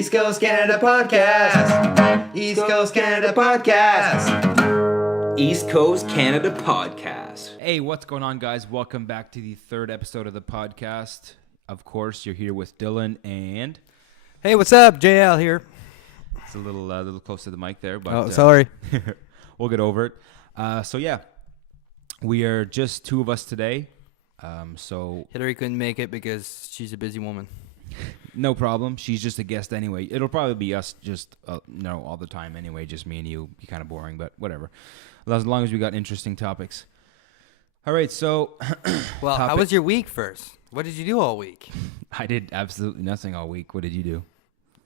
East Coast Canada Podcast. East Coast Canada Podcast. East Coast Canada Podcast. Hey, what's going on, guys? Welcome back to the third episode of the podcast. Of course, you're here with Dylan and... Hey, what's up? JL here. It's a little close to the mic there, but... sorry. We'll get over it. So, yeah. We are just two of us today. So... Hillary couldn't make it because she's a busy woman. No problem. She's just a guest anyway. It'll probably be us just, all the time anyway. Just me and you. Be kind of boring, but whatever. As long as we got interesting topics. All right, so... Well, how was your week first? What did you do all week? I did absolutely nothing all week. What did you do?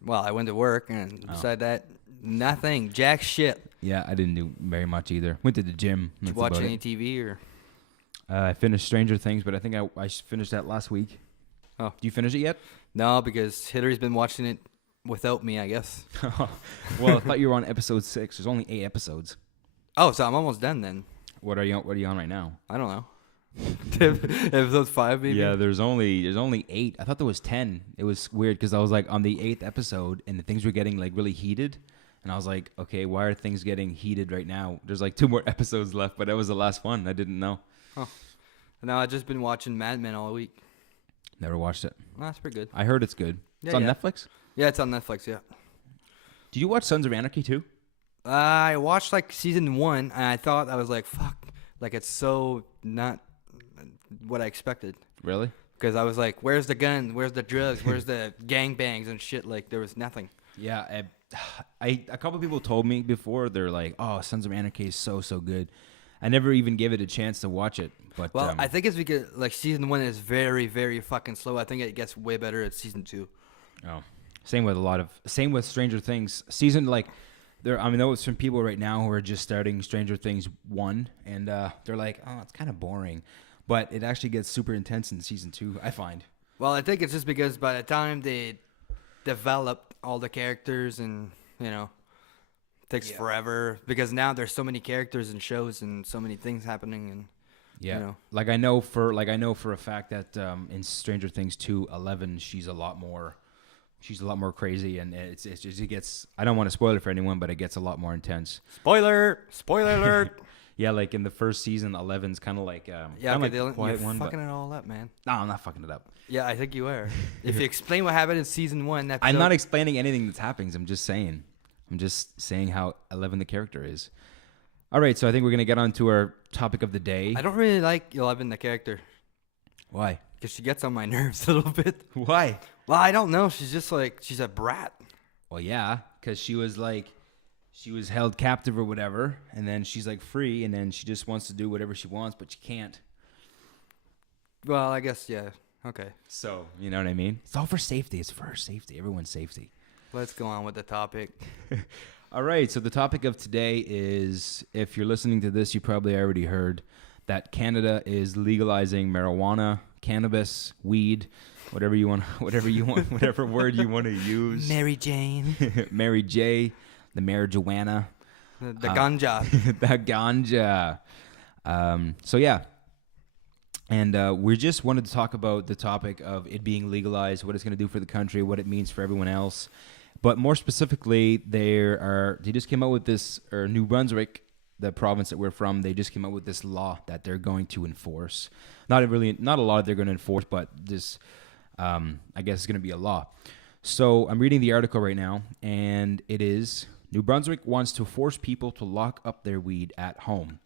Well, I went to work, and beside that, nothing. Jack shit. Yeah, I didn't do very much either. Went to the gym. Did you watch any TV? Or? I finished Stranger Things, but I think I finished that last week. Oh. Did you finish it yet? No, because Hillary's been watching it without me, I guess. Well, I thought you were on episode 6. There's only 8 episodes. Oh, so I'm almost done then. What are you on right now? I don't know. Episode 5, maybe? Yeah, there's only 8. I thought there was 10. It was weird because I was like on the 8th episode and the things were getting like really heated. And I was like, okay, why are things getting heated right now? There's like 2 more episodes left, but that was the last one. I didn't know. Oh. No, I've just been watching Mad Men all week. Never watched it. Oh, that's pretty good. I heard it's good. Yeah, It's on yeah. Netflix? Yeah, it's on Netflix, yeah. Did you watch Sons of Anarchy too? I watched like season 1, and I thought, I was like, fuck. Like, it's so not what I expected. Really? Because I was like, where's the guns? Where's the drugs? Where's the gangbangs and shit? Like, there was nothing. Yeah, a couple people told me before, they're like, oh, Sons of Anarchy is so good. I never even gave it a chance to watch it. But Well, I think it's because, like, season 1 is very, very fucking slow. I think it gets way better at season 2. Oh, same with Stranger Things. Season, like, I know it's from people right now who are just starting Stranger Things 1, and they're like, oh, it's kind of boring. But it actually gets super intense in season 2, I find. Well, I think it's just because by the time they develop all the characters and, takes forever. Because now there's so many characters and shows and so many things happening. And yeah, like I know for a fact that in Stranger Things 2, 11, she's a lot more crazy, and it gets. I don't want to spoil it for anyone, but it gets a lot more intense. Spoiler alert. Yeah, like in the first season, 11's kind of like Yeah, okay, Dylan, you're fucking it all up, man. No, I'm not fucking it up. Yeah, I think you are. If you explain what happened in season 1, episode... I'm not explaining anything that's happening. I'm just saying how 11 the character is. All right, so I think we're gonna get on to our topic of the day. I don't really like 11, the character. Why? Because she gets on my nerves a little bit. Why? Well, I don't know. She's just like, she's a brat. Well, yeah, because she was held captive or whatever, and then she's like free, and then she just wants to do whatever she wants, but she can't. Well, I guess, yeah. Okay. So, you know what I mean? It's all for safety. It's for her safety. Everyone's safety. Let's go on with the topic. All right, so the topic of today is, if you're listening to this, you probably already heard that Canada is legalizing marijuana, cannabis, weed, whatever whatever word you want to use. Mary Jane. Mary J, the marijuana. The ganja. The ganja. So yeah. And we just wanted to talk about the topic of it being legalized, what it's going to do for the country, what it means for everyone else. But more specifically, they just came out with this, or New Brunswick, the province that we're from, they just came out with this law that they're going to enforce. Not a lot they're going to enforce, but this, I guess it's going to be a law. So I'm reading the article right now, and it is, New Brunswick wants to force people to lock up their weed at home.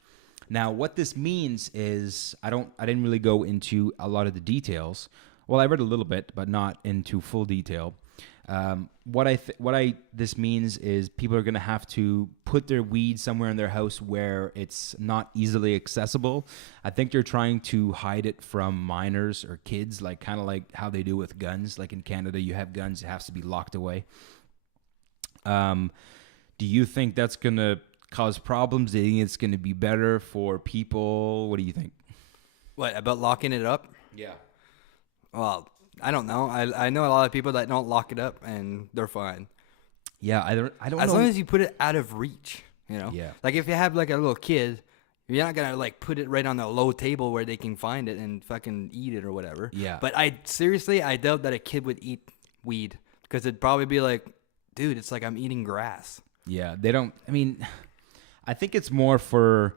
Now, what this means is, I didn't really go into a lot of the details. Well, I read a little bit, but not into full detail. This means is people are going to have to put their weed somewhere in their house where it's not easily accessible. I think they're trying to hide it from minors or kids, like kind of like how they do with guns. Like in Canada, you have guns, it has to be locked away. Do you think that's going to cause problems? Do you think it's going to be better for people? What do you think? What, about locking it up? Yeah. Well, I don't know. I know a lot of people that don't lock it up, and they're fine. Yeah, I don't know. As long as you put it out of reach, Yeah. Like if you have like a little kid, you're not gonna like put it right on a low table where they can find it and fucking eat it or whatever. Yeah. But I doubt that a kid would eat weed because it'd probably be like dude, it's like I'm eating grass. Yeah, they don't. I mean, I think it's more for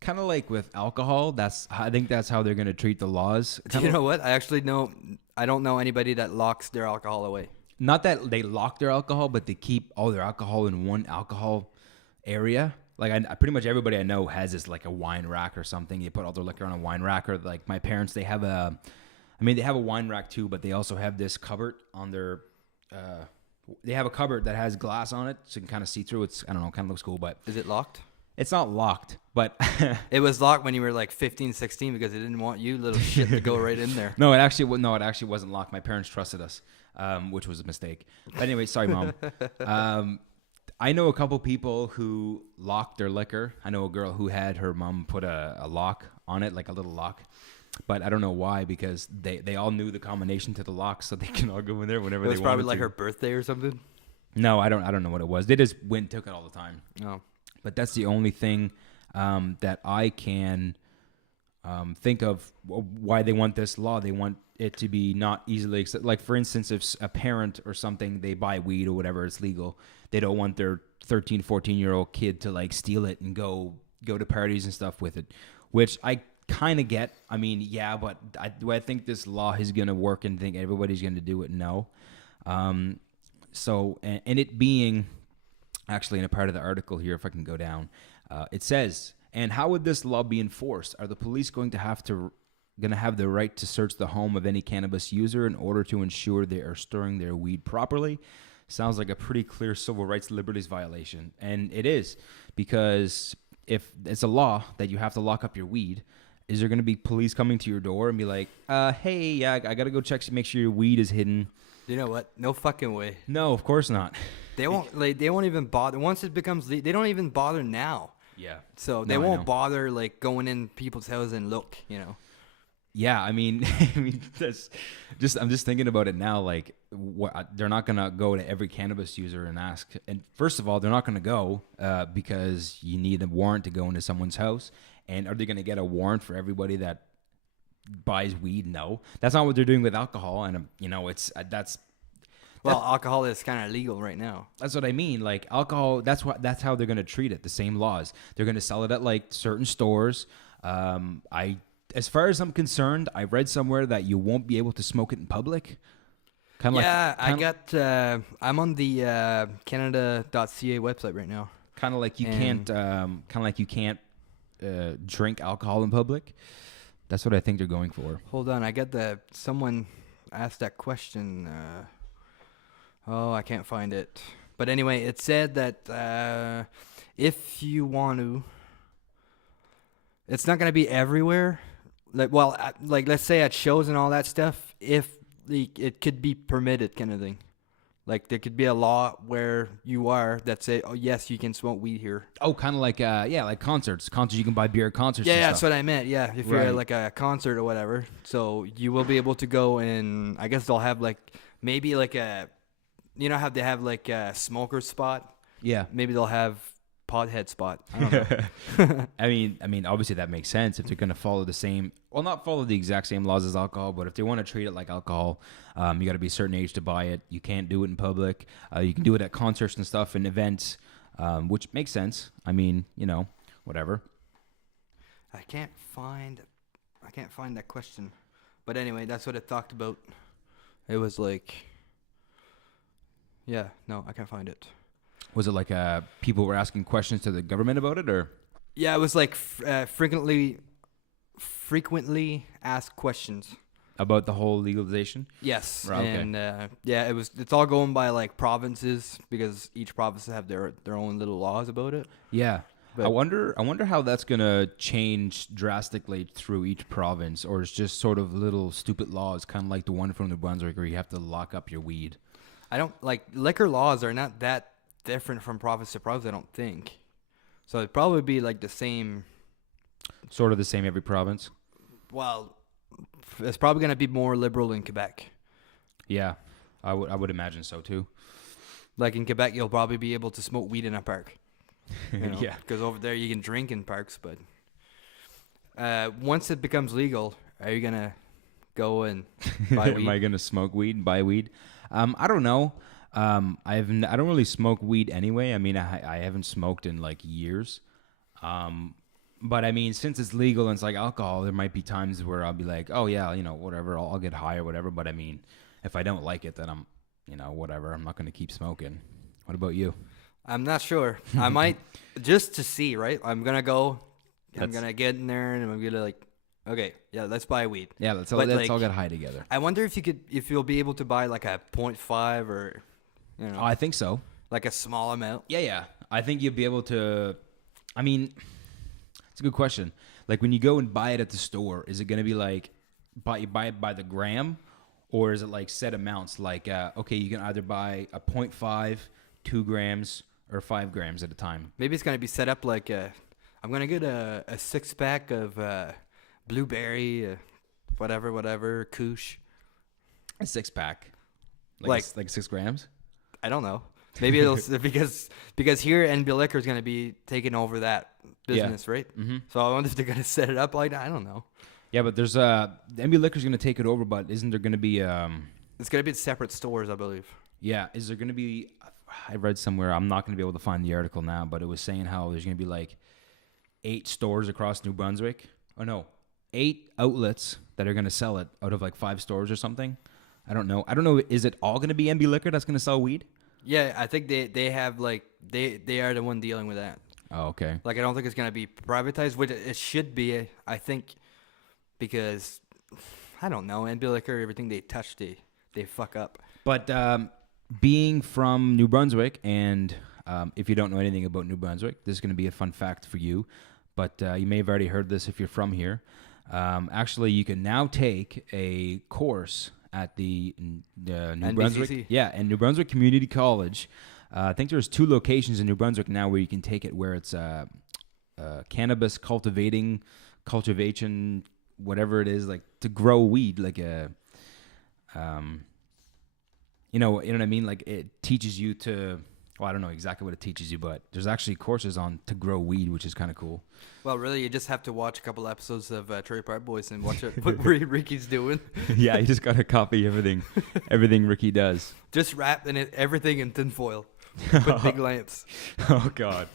kind of like with alcohol. I think that's how they're gonna treat the laws. Do you know what? I don't know anybody that locks their alcohol away. Not that they lock their alcohol, but they keep all their alcohol in one alcohol area. Like I pretty much everybody I know has this like a wine rack or something. They put all their liquor on a wine rack, or like my parents, they have a wine rack too, but they also have this cupboard on their. They have a cupboard that has glass on it, so you can kind of see through. It's, I don't know, kind of looks cool, but Is it locked? it's not locked. But It was locked when you were like 15, 16 because they didn't want you little shit to go right in there. no, it actually wasn't locked. My parents trusted us, which was a mistake. But anyway, sorry, Mom. I know a couple people who locked their liquor. I know a girl who had her mom put a lock on it, like a little lock. But I don't know why, because they all knew the combination to the lock, so they can all go in there whenever they wanted to. It was probably like her birthday or something. No, I don't know what it was. They just went and took it all the time. Oh. But that's the only thing that I can think of why they want this law. They want it to be not easily accepted. Like, for instance, if a parent or something, they buy weed or whatever, it's legal. They don't want their 13, 14-year-old kid to, like, steal it and go to parties and stuff with it, which I kind of get. I mean, yeah, but do I think this law is going to work and think everybody's going to do it? No. So, and it being actually in a part of the article here, if I can go down, it says, and how would this law be enforced? Are the police going to have the right to search the home of any cannabis user in order to ensure they are storing their weed properly? Sounds like a pretty clear civil rights liberties violation. And it is, because if it's a law that you have to lock up your weed, is there going to be police coming to your door and be like, hey, yeah, I got to go check to make sure your weed is hidden? You know what? No fucking way. No, of course not. They won't even bother. Once it becomes they don't even bother now. Yeah. So they won't bother like going in people's houses and look, you know. Yeah, I mean, I'm just thinking about it now. Like, they're not gonna go to every cannabis user and ask. And first of all, they're not gonna go because you need a warrant to go into someone's house. And are they gonna get a warrant for everybody that buys weed? No, that's not what they're doing with alcohol. And Alcohol is kind of legal right now. That's what I mean. Like, alcohol, that's how they're gonna treat it. The same laws. They're gonna sell it at like certain stores. As far as I'm concerned, I read somewhere that you won't be able to smoke it in public. I'm on the Canada.ca website right now. Kind of like you can't drink alcohol in public. That's what I think they're going for. Hold on, someone asked that question. I can't find it. But anyway, it said that if you want to, it's not going to be everywhere. Like let's say at shows and all that stuff, if it could be permitted kind of thing. Like there could be a law where you are that say, oh yes, you can smoke weed here. Oh, kind of like like concerts. Concerts, you can buy beer at concerts. Yeah, that's what I meant. Yeah, if you're at like a concert or whatever, so you will be able to go and I guess they'll have like maybe like you know how they have like a smoker spot. Yeah, maybe they'll have pothead spot. I don't know. I mean, obviously that makes sense if they're going to follow not follow the exact same laws as alcohol, but if they want to treat it like alcohol, you got to be a certain age to buy it. You can't do it in public. You can do it at concerts and stuff and events, which makes sense. I mean, you know, whatever. I can't find that question, but anyway, that's what it talked about. It was like, yeah, no, I can't find it. Was it like people were asking questions to the government about it, or? Yeah, it was like frequently asked questions about the whole legalization. Yes, right, okay. And it's all going by like provinces because each province have their own little laws about it. Yeah, but I wonder how that's gonna change drastically through each province, or it's just sort of little stupid laws, kind of like the one from New Brunswick where you have to lock up your weed. I don't like liquor laws are not that different from province to province, I don't think. So it'd probably be like the same. Sort of the same every province? Well, it's probably going to be more liberal in Quebec. Yeah, I would imagine so too. Like in Quebec, you'll probably be able to smoke weed in a park. You know, yeah. Because over there you can drink in parks, but once it becomes legal, are you going to go and buy weed? Am I going to smoke weed and buy weed? I don't know. I don't really smoke weed anyway. I mean, I haven't smoked in like years. But I mean, since it's legal and it's like alcohol, there might be times where I'll be like, oh yeah, whatever, I'll get high or whatever. But I mean, if I don't like it, then I'm, whatever. I'm not going to keep smoking. What about you? I'm not sure. I might just to see, right? I'm gonna go. I'm gonna get in there and I'm gonna like, okay, yeah, let's buy weed. Yeah, let's But, all like, get high together. I wonder if you'll be able to buy like a 0.5 or, Oh, I think so. like a small amount. Yeah. I think you'll be able to. I mean, it's a good question. Like when you go and buy it at the store, is it going to be like you buy it by the gram, or is it like set amounts? Like okay, you can either buy a 0.5, 2 grams, or 5 grams at a time. Maybe it's gonna be set up like I'm gonna get a 6-pack of blueberry, whatever, Kush. A 6-pack, Like 6 grams. I don't know. Maybe it'll because here NB Liquor is gonna be taking over that business, right? Mm-hmm. So I wonder if they're gonna set it up like that. I don't know. Yeah, but there's the NB Liquor's going to take it over, but isn't there going to be It's gonna be separate stores, I believe. Yeah, is there going to be? I read somewhere. I'm not going to be able to find the article now, but it was saying how there's going to be like 8 stores across New Brunswick. Oh no, 8 outlets that are going to sell it out of like 5 stores or something. I don't know. Is it all going to be NB Liquor that's going to sell weed? Yeah, I think they have like they are the one dealing with that. Oh, okay. Like I don't think it's gonna be privatized, which it should be. I think because I don't know, NB Liquor, everything they touch, they fuck up. But being from New Brunswick, and if you don't know anything about New Brunswick, this is going to be a fun fact for you. But you may have already heard this if you're from here. Actually, you can now take a course at the New NBCC. Brunswick, and New Brunswick Community College. I think there's 2 locations in New Brunswick now where you can take it, where it's cannabis cultivation, whatever it is, like to grow weed, like a, you know what I mean? Like it teaches you to. Well, I don't know exactly what it teaches you, but there's actually courses on to grow weed, which is kind of cool. Well, really, you just have to watch a couple episodes of Trailer Park Boys and watch what Ricky's doing. Yeah, you just got to copy everything Ricky does. Just wrapping everything in tinfoil with big lamps. Oh, God.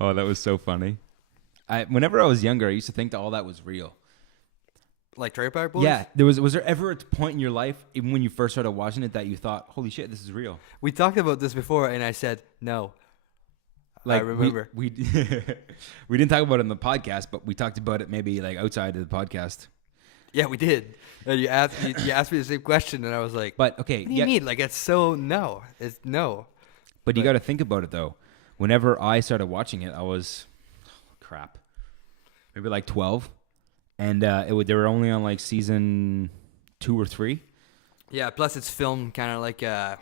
Oh, that was so funny. Whenever I was younger, I used to think that all that was real. Like Trailer Park Boys? Yeah. Was there ever a point in your life, even when you first started watching it, that you thought, holy shit, this is real? We talked about this before, and I said, no. Like, I remember. We didn't talk about it in the podcast, but we talked about it maybe like outside of the podcast. Yeah, we did. And you asked me the same question, and I was like, but okay, what do you mean? Like, it's so no. It's no. But you got to think about it, though. Whenever I started watching it, I was, maybe like 12. And they were only on like season 2 or 3. Yeah, plus it's filmed kind of like a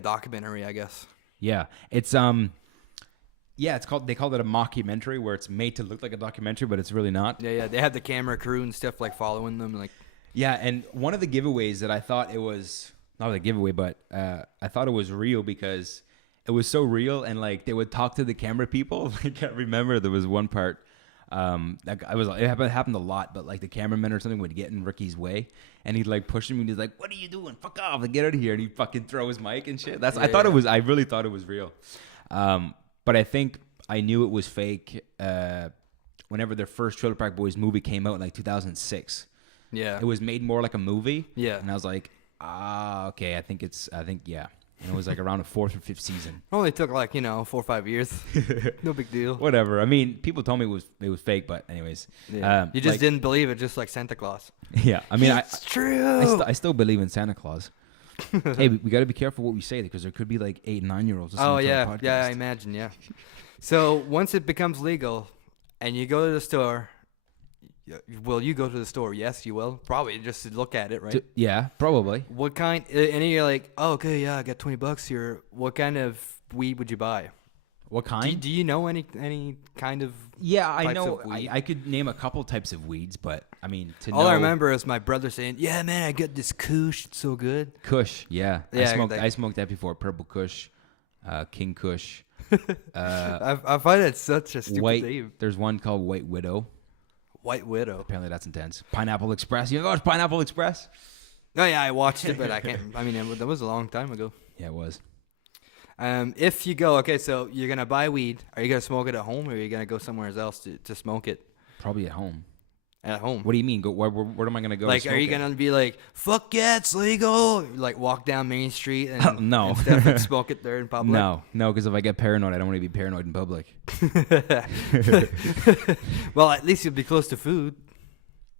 documentary, I guess. Yeah, it's they called it a mockumentary, where it's made to look like a documentary, but it's really not. Yeah, they have the camera crew and stuff like following them, like. Yeah, and one of the giveaways that I thought it was not a giveaway, but I thought it was real because it was so real, and like they would talk to the camera people. Like I remember there was one part. It happened a lot, but like the cameraman or something would get in Ricky's way, and he'd like push him, and he's like, "What are you doing? Fuck off! Like, get out of here!" And he'd fucking throw his mic and shit. I really thought it was real, but I think I knew it was fake. Whenever their first Trailer Park Boys movie came out in like 2006, yeah, it was made more like a movie. Yeah, and I was like, okay, I think yeah. And it was like around the 4th or 5th season. It only took like 4 or 5 years. No big deal. Whatever. I mean, people told me it was fake, but anyways. Yeah. You just didn't believe it, just like Santa Claus. Yeah, I mean, it's true. I still believe in Santa Claus. Hey, we got to be careful what we say, because there could be like 8 and 9-year-olds. Oh yeah, yeah, I imagine. Yeah. So once it becomes legal, and you go to the store. Will you go to the store? Yes, you will. Probably just to look at it, right? Yeah, probably. What kind? And you're like, oh, okay, yeah, I got $20 here. What kind of weed would you buy? What kind? Do you know any kind of? Yeah, I know. I could name a couple types of weeds, but I mean, I remember is my brother saying, "Yeah, man, I got this Kush. It's so good." Kush, yeah. Yeah, I smoked that before. Purple Kush, King Kush. I find it such a stupid name. There's one called White Widow. White Widow. Apparently that's intense. Pineapple Express. You ever watch Pineapple Express? Oh yeah, I watched it, but I can't. I mean, that was a long time ago. Yeah, it was. If you go, okay, so you're gonna buy weed. Are you gonna smoke it at home, or are you gonna go somewhere else to smoke it Probably at home. at home? What do you mean? Go where am I gonna go? Like, to are you smoke it? gonna be like, "Fuck yeah, it's legal"? Like, walk down Main Street and, No. and stuff and smoke it there in public? No, because if I get paranoid, I don't want to be paranoid in public. Well, at least you'll be close to food.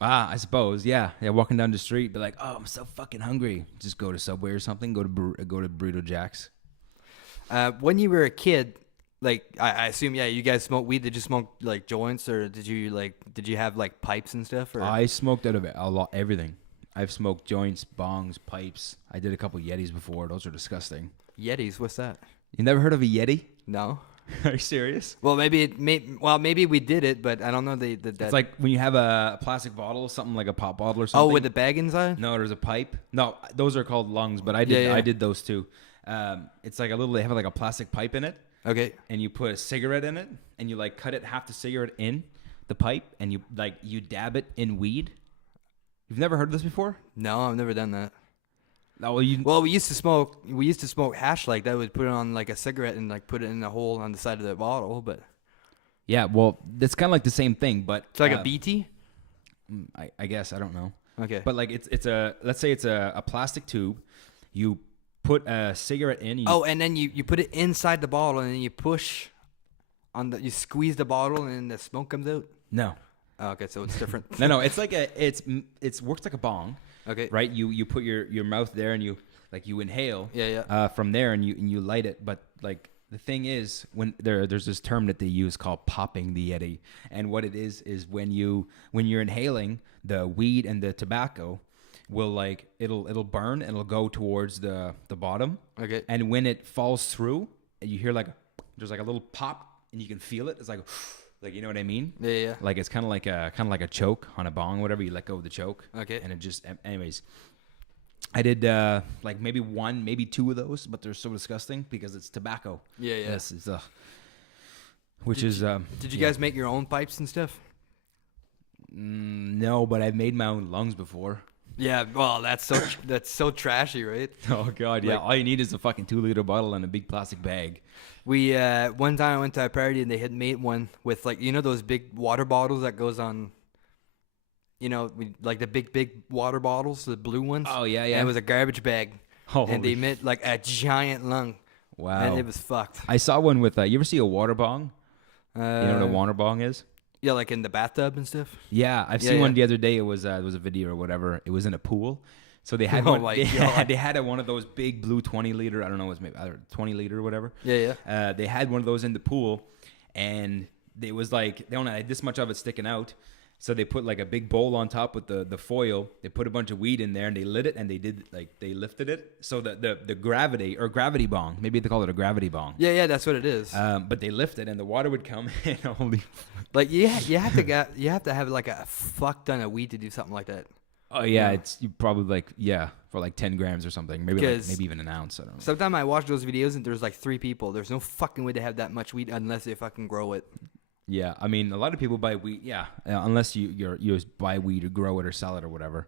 I suppose. Yeah. Walking down the street, be like, oh, I'm so fucking hungry. Just go to Subway or something. Go to Burrito Jack's. When you were a kid, like I assume, yeah, you guys smoked weed. Did you smoke like joints, or did you have like pipes and stuff? Or? I smoked out of everything. I've smoked joints, bongs, pipes. I did a couple Yetis before. Those are disgusting. Yetis, what's that? You never heard of a Yeti? No. Are you serious? Well, maybe we did it, but I don't know that. It's like when you have a plastic bottle, something like a pop bottle or something. Oh, with the bag inside? No, there's a pipe. No, those are called lungs, but I did those too. It's like they have like a plastic pipe in it. Okay. And you put a cigarette in it, and you like cut it half the cigarette in the pipe, and you dab it in weed. You've never heard of this before? No, I've never done that. No, Well, we used to smoke hash like that. We'd put it on like a cigarette and like put it in the hole on the side of the bottle. But yeah, well, that's kind of like the same thing, but it's like a BT. I guess I don't know. Okay. But like let's say it's a plastic tube. You put a cigarette in. And then you put it inside the bottle, and then you push you squeeze the bottle, and then the smoke comes out. No. Oh, okay, so it's different. No, it's like it works like a bong. Okay. Right? You put your mouth there, and you inhale. Yeah. From there, and you light it. But like the thing is, when there's this term that they use called popping the Yeti, and what it is when you're inhaling, the weed and the tobacco will like it'll burn and it'll go towards the bottom. Okay. And when it falls through, you hear there's like a little pop, and you can feel it. It's like you know what I mean? Yeah. Like it's kind of like a choke on a bong, whatever. You let go of the choke. Okay. And it just, anyways, I did like maybe one, maybe two of those, but they're so disgusting because it's tobacco. Yeah. Yes, it's Did you guys make your own pipes and stuff? No, but I've made my own lungs before. Yeah. Well, that's so trashy, right? Oh God, yeah. All you need is a fucking 2-liter bottle and a big plastic bag. We one time I went to a party and they had made one with like those big water bottles that goes on. Like the big water bottles, the blue ones. Oh yeah. And it was a garbage bag, and they Holy made like a giant lung. Wow. And it was fucked. I saw one with. You ever see a water bong? You know what a water bong is? Yeah, like in the bathtub and stuff. Yeah, I've seen one the other day. It was a video or whatever. It was in a pool. So they had one. They had one of those big blue 20-liter. I don't know, it was maybe either 20-liter or whatever. Yeah. They had one of those in the pool, and it was like they only had this much of it sticking out. So they put like a big bowl on top with the foil. They put a bunch of weed in there, and they lit it, and they lifted it. So the gravity bong, maybe they call it a gravity bong. Yeah, that's what it is. But they lift it, and the water would come, and holy. Like you have to have like a fuck ton of weed to do something like that. Oh yeah, it's you probably for like 10 grams or something, maybe even an ounce. I don't know. Sometimes I watch those videos and there's like 3 people. There's no fucking way to have that much weed unless they fucking grow it. Yeah, I mean a lot of people buy weed. Yeah, unless you buy weed or grow it or sell it or whatever.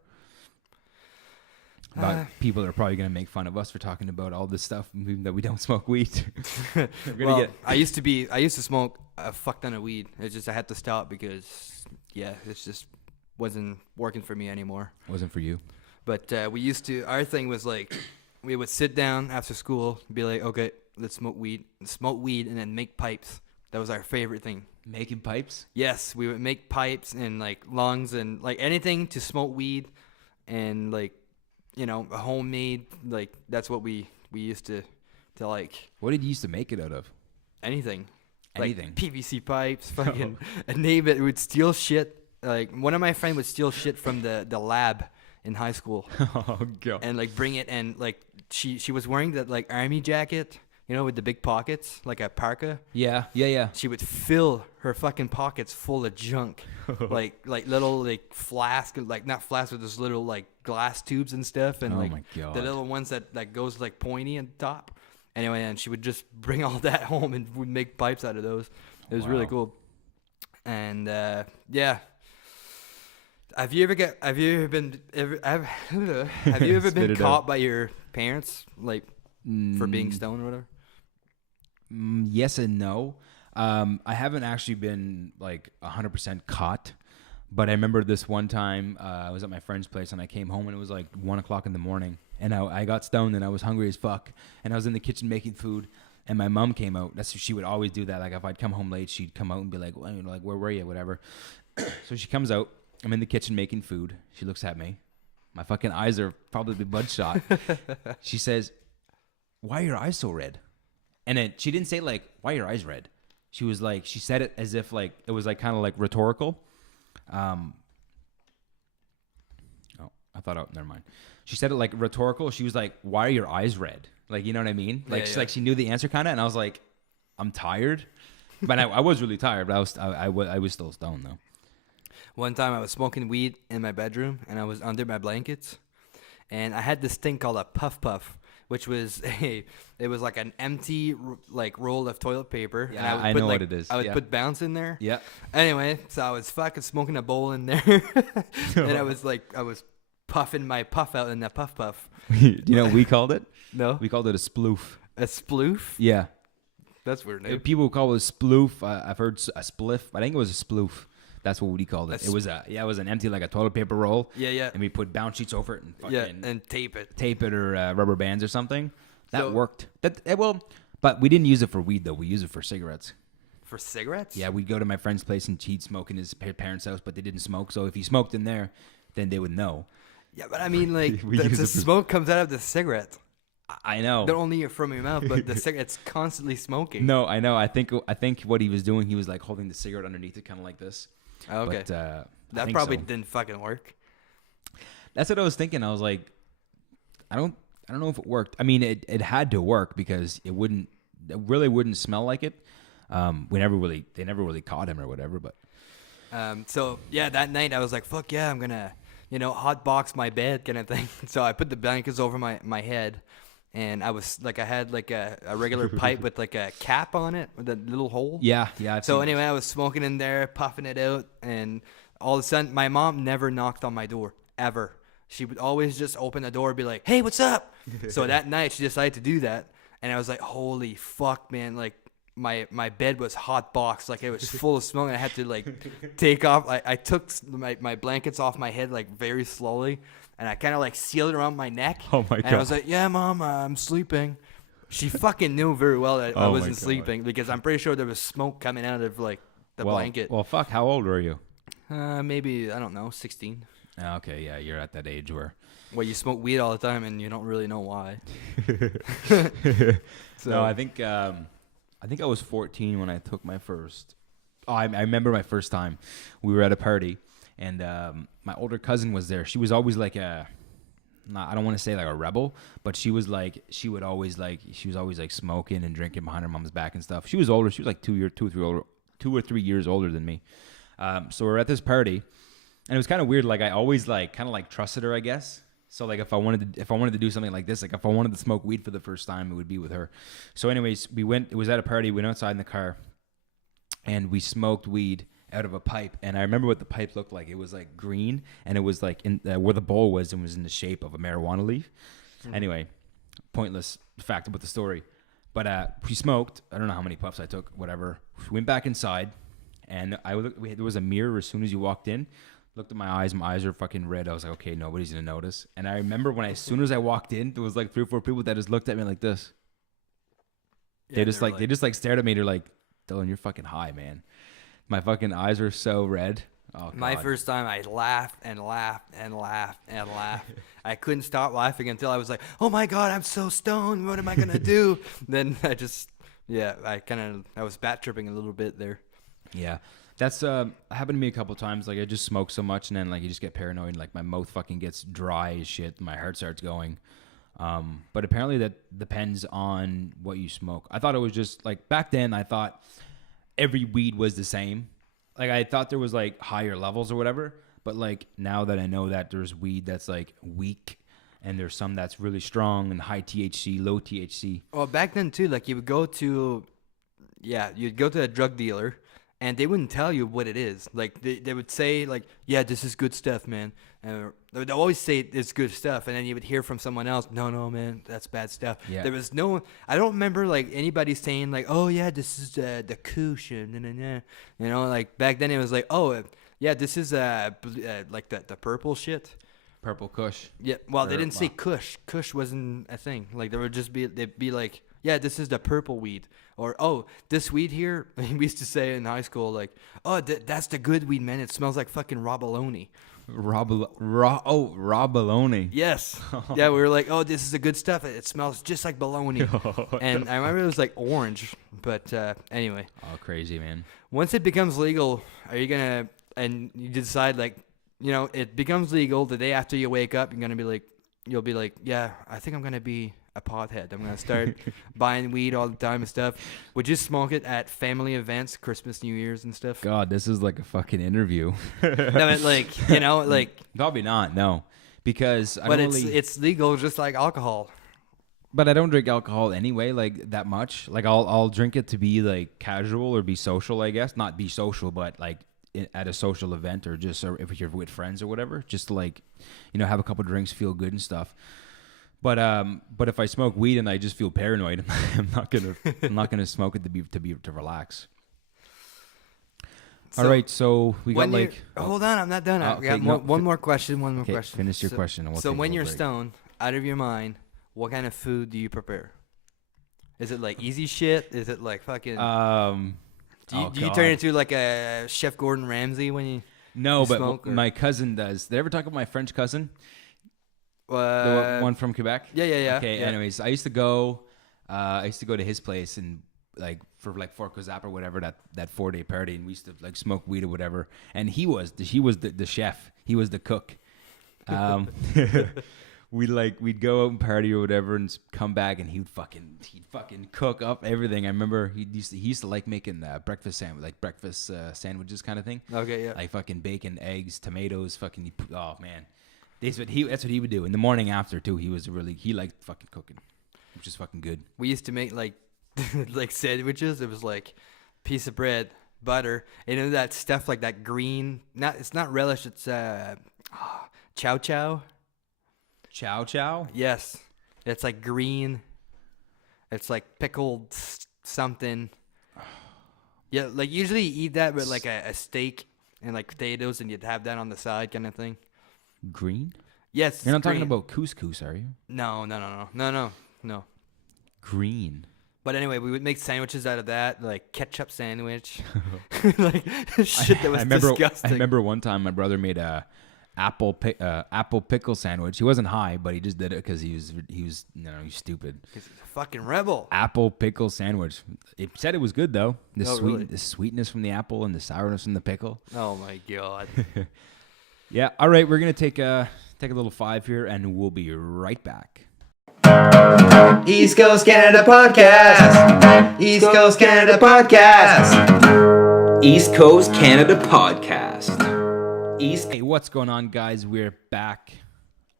But people are probably gonna make fun of us for talking about all this stuff, even though we don't smoke weed. I used to smoke a fuck ton of weed. It's just I had to stop because it's just wasn't working for me anymore. Wasn't for you. But our thing was like, we would sit down after school, be like, okay, let's smoke weed, and then make pipes. That was our favorite thing. Making pipes? Yes, we would make pipes and like lungs and like anything to smoke weed, and like, a homemade, like that's what we used to like. What did you used to make it out of? Anything. Anything. Like PVC pipes, fucking a neighbor would steal shit. Like one of my friends would steal shit from the lab in high school. Oh God. And like bring it, and like she was wearing that like army jacket, with the big pockets, like a parka. Yeah. She would fill her fucking pockets full of junk, like little like flask, like not flasks, but those little like glass tubes and stuff, and my God. the little ones that goes like pointy on top. Anyway, and she would just bring all that home and would make pipes out of those. It was really cool. And yeah. Have you ever been caught by your parents like for being stoned or whatever? Yes and no. I haven't actually been like 100% caught, but I remember this one time I was at my friend's place and I came home and it was like 1 o'clock in the morning and I got stoned and I was hungry as fuck and I was in the kitchen making food and my mom came out. She would always do that. Like if I'd come home late, she'd come out and be like, well, you know, like where were you, whatever. So she comes out. I'm in the kitchen making food. She looks at me. My fucking eyes are probably bloodshot. She says, "Why are your eyes so red?" And then she didn't say like, "Why are your eyes red?" She was like, she said it as if like it was like kind of like rhetorical. Oh, I thought, oh, never mind. She said it like rhetorical. She was like, "Why are your eyes red?" Like, you know what I mean? Like, Yeah, like she knew the answer kind of, and I was like, "I'm tired," but I was really tired. But I was still stoned though. One time I was smoking weed in my bedroom and I was under my blankets and I had this thing called a puff puff, which was it was like an empty like roll of toilet paper. Yeah, and I would I put, know like, what it is. I would Yeah. put bounce in there. Yeah. Anyway, so I was fucking smoking a bowl in there and I was puffing my puff out in that puff puff. Do you know what we called it? No? We called it a sploof. A sploof? Yeah. That's weird name. People call it a sploof. I've heard a spliff. I think it was a sploof. That's what we called it. It was an empty like a toilet paper roll. Yeah. And we put bounce sheets over it and fucking and tape it. tape it or rubber bands or something. That So- worked. But we didn't use it for weed though. We used it for cigarettes. For cigarettes? Yeah, we'd go to my friend's place and he'd smoke in his parents' house, but they didn't smoke. So if he smoked in there, then they would know. Yeah, but I mean, like, We the use it for- smoke comes out of the cigarette. I know. Not only from your mouth, but the cigarette's constantly smoking. No, I know. I think what he was doing, he was like holding the cigarette underneath it, kind of like this. Okay. But, I That think probably so. didn't fucking work. That's what I was thinking. I was like, I don't know if it worked. I mean, it had to work because it really wouldn't smell like it. They never really caught him or whatever. But So, yeah, that night I was like, fuck yeah, I'm going to, hot box my bed kind of thing. So I put the blankets over my head. And I had like a regular pipe with like a cap on it with a little hole. yeah. I've So seen anyway, I was smoking in there, puffing it out, and all of a sudden, my mom never knocked on my door ever. She would always just open the door and be like, "Hey, what's up?" So that night, she decided to do that, and I was like, "Holy fuck, man!" Like my bed was hot boxed, like it was full of smoke. And I had to like take off. I took my blankets off my head like very slowly, and I kind of like sealed it around my neck. Oh my And I God. was like, "Yeah, mom, I'm sleeping." She fucking knew very well that I Oh my wasn't God. sleeping because I'm pretty sure there was smoke coming out of like the blanket. Well, fuck. How old were you? Maybe I don't know, 16. Okay, yeah, you're at that age where. Where you smoke weed all the time and you don't really know why. No, I think I was 14 when I took my first. Oh, I remember my first time. We were at a party, and my older cousin was there. She was always like I don't want to say like a rebel, but she was always smoking and drinking behind her mom's back and stuff. She was older. She was like 2 or 3 years older than me. So we're at this party, and it was kind of weird. Like I always like kind of like trusted her, I guess. So like if I wanted to do something like this, like if I wanted to smoke weed for the first time, it would be with her. So anyways, it was at a party. We went outside in the car, and we smoked weed out of a pipe. And I remember what the pipe looked like. It was like green, and it was like in where the bowl was, and was in the shape of a marijuana leaf. Anyway, pointless fact about the story. But we smoked. I don't know how many puffs I took. Whatever. We went back inside, and there was a mirror as soon as you walked in. Looked at my eyes. My eyes are fucking red. I was like, okay, nobody's gonna notice. And I remember as soon as I walked in, there was like 3 or 4 people that just looked at me like this. They just stared at me. They're like, Dylan, you're fucking high, man. My fucking eyes were so red. Oh, God. My first time, I laughed and laughed and laughed and laughed. I couldn't stop laughing until I was like, oh my God, I'm so stoned. What am I going to do? Then I was bat tripping a little bit there. Yeah. That's happened to me a couple times. Like I just smoke so much, and then like you just get paranoid. Like my mouth fucking gets dry as shit. My heart starts going. But apparently that depends on what you smoke. I thought it was just like back then. I thought every weed was the same. Like I thought there was like higher levels or whatever. But like now that I know that there's weed that's like weak, and there's some that's really strong and high THC, low THC. Well, back then too, like you'd go to a drug dealer. And they wouldn't tell you what it is. Like they would say like, yeah, this is good stuff, man. And they'd always say it's good stuff, and then you would hear from someone else, no, man, that's bad stuff. Yeah. There was no one. I don't remember like anybody saying like, oh yeah, this is the kush, and you know, like back then it was like, oh yeah, this is like the purple shit. Purple Kush. Yeah, well, they didn't say kush. Kush wasn't a thing. Like they'd be like, yeah, this is the purple weed, or oh, this weed here. We used to say in high school like, oh, that's the good weed, man. It smells like fucking rabalone. Rabalone. Yes. Yeah, we were like, oh, this is the good stuff. It smells just like bologna. And I remember it was like orange. But anyway. Oh, crazy, man. Once it becomes legal, are you going to, and you decide like, you know, it becomes legal the day after you wake up, you'll be like, yeah, I think I'm going to be a pothead. I'm going to start buying weed all the time and stuff. Would you smoke it at family events, Christmas, New Year's and stuff? God, this is like a fucking interview. No, but like, you know, like. Probably not, no. Because But it's legal just like alcohol. But I don't drink alcohol anyway, like that much. Like I'll drink it to be like casual or be social, I guess. Not be social, but like at a social event or just or if you're with friends or whatever, just to like, you know, have a couple drinks, feel good and stuff. But if I smoke weed and I just feel paranoid, I'm not gonna smoke it to relax. So all right, so we got like. Hold on, I'm not done. I got one more question. One more question. Finish your question. And we'll so take a when little you're break. stoned, out of your mind, what kind of food do you prepare? Is it like easy shit? Is it like fucking? Do you turn into like a Chef Gordon Ramsay when you? No, you but smoke, my cousin does. Did I ever talk about my French cousin? The one from Quebec? Yeah. Okay, yeah. anyways, I used to go to his place and like for like Fort Kazap or whatever, that 4-day party, and we used to like smoke weed or whatever. And he was the chef. He was the cook. We'd go out and party or whatever and come back and he'd fucking cook up everything. I remember he used to like making breakfast sandwiches kind of thing. Okay, yeah. Like fucking bacon, eggs, tomatoes, oh man. That's what he would do. In the morning after too, he liked fucking cooking, which is fucking good. We used to make like like sandwiches. It was like piece of bread, butter, and that stuff like that green. It's not relish. It's chow chow. Chow chow. Yes, it's like green. It's like pickled something. Yeah, like usually you eat that with like a steak and like potatoes, and you'd have that on the side, kind of thing. Green? Yes. You're not talking about couscous, are you? No. Green. But anyway, we would make sandwiches out of that, like ketchup sandwich, like shit that was disgusting. I remember one time my brother made a apple pickle sandwich. He wasn't high, but he just did it because he's stupid. He's a fucking rebel. Apple pickle sandwich. It said it was good though. Really? The sweetness from the apple and the sourness from the pickle. Oh my god. Yeah. All right, we're gonna take a little 5 here, and we'll be right back. East Coast Canada Podcast. East Coast Canada Podcast. East Coast Canada Podcast. Hey, what's going on, guys? We're back.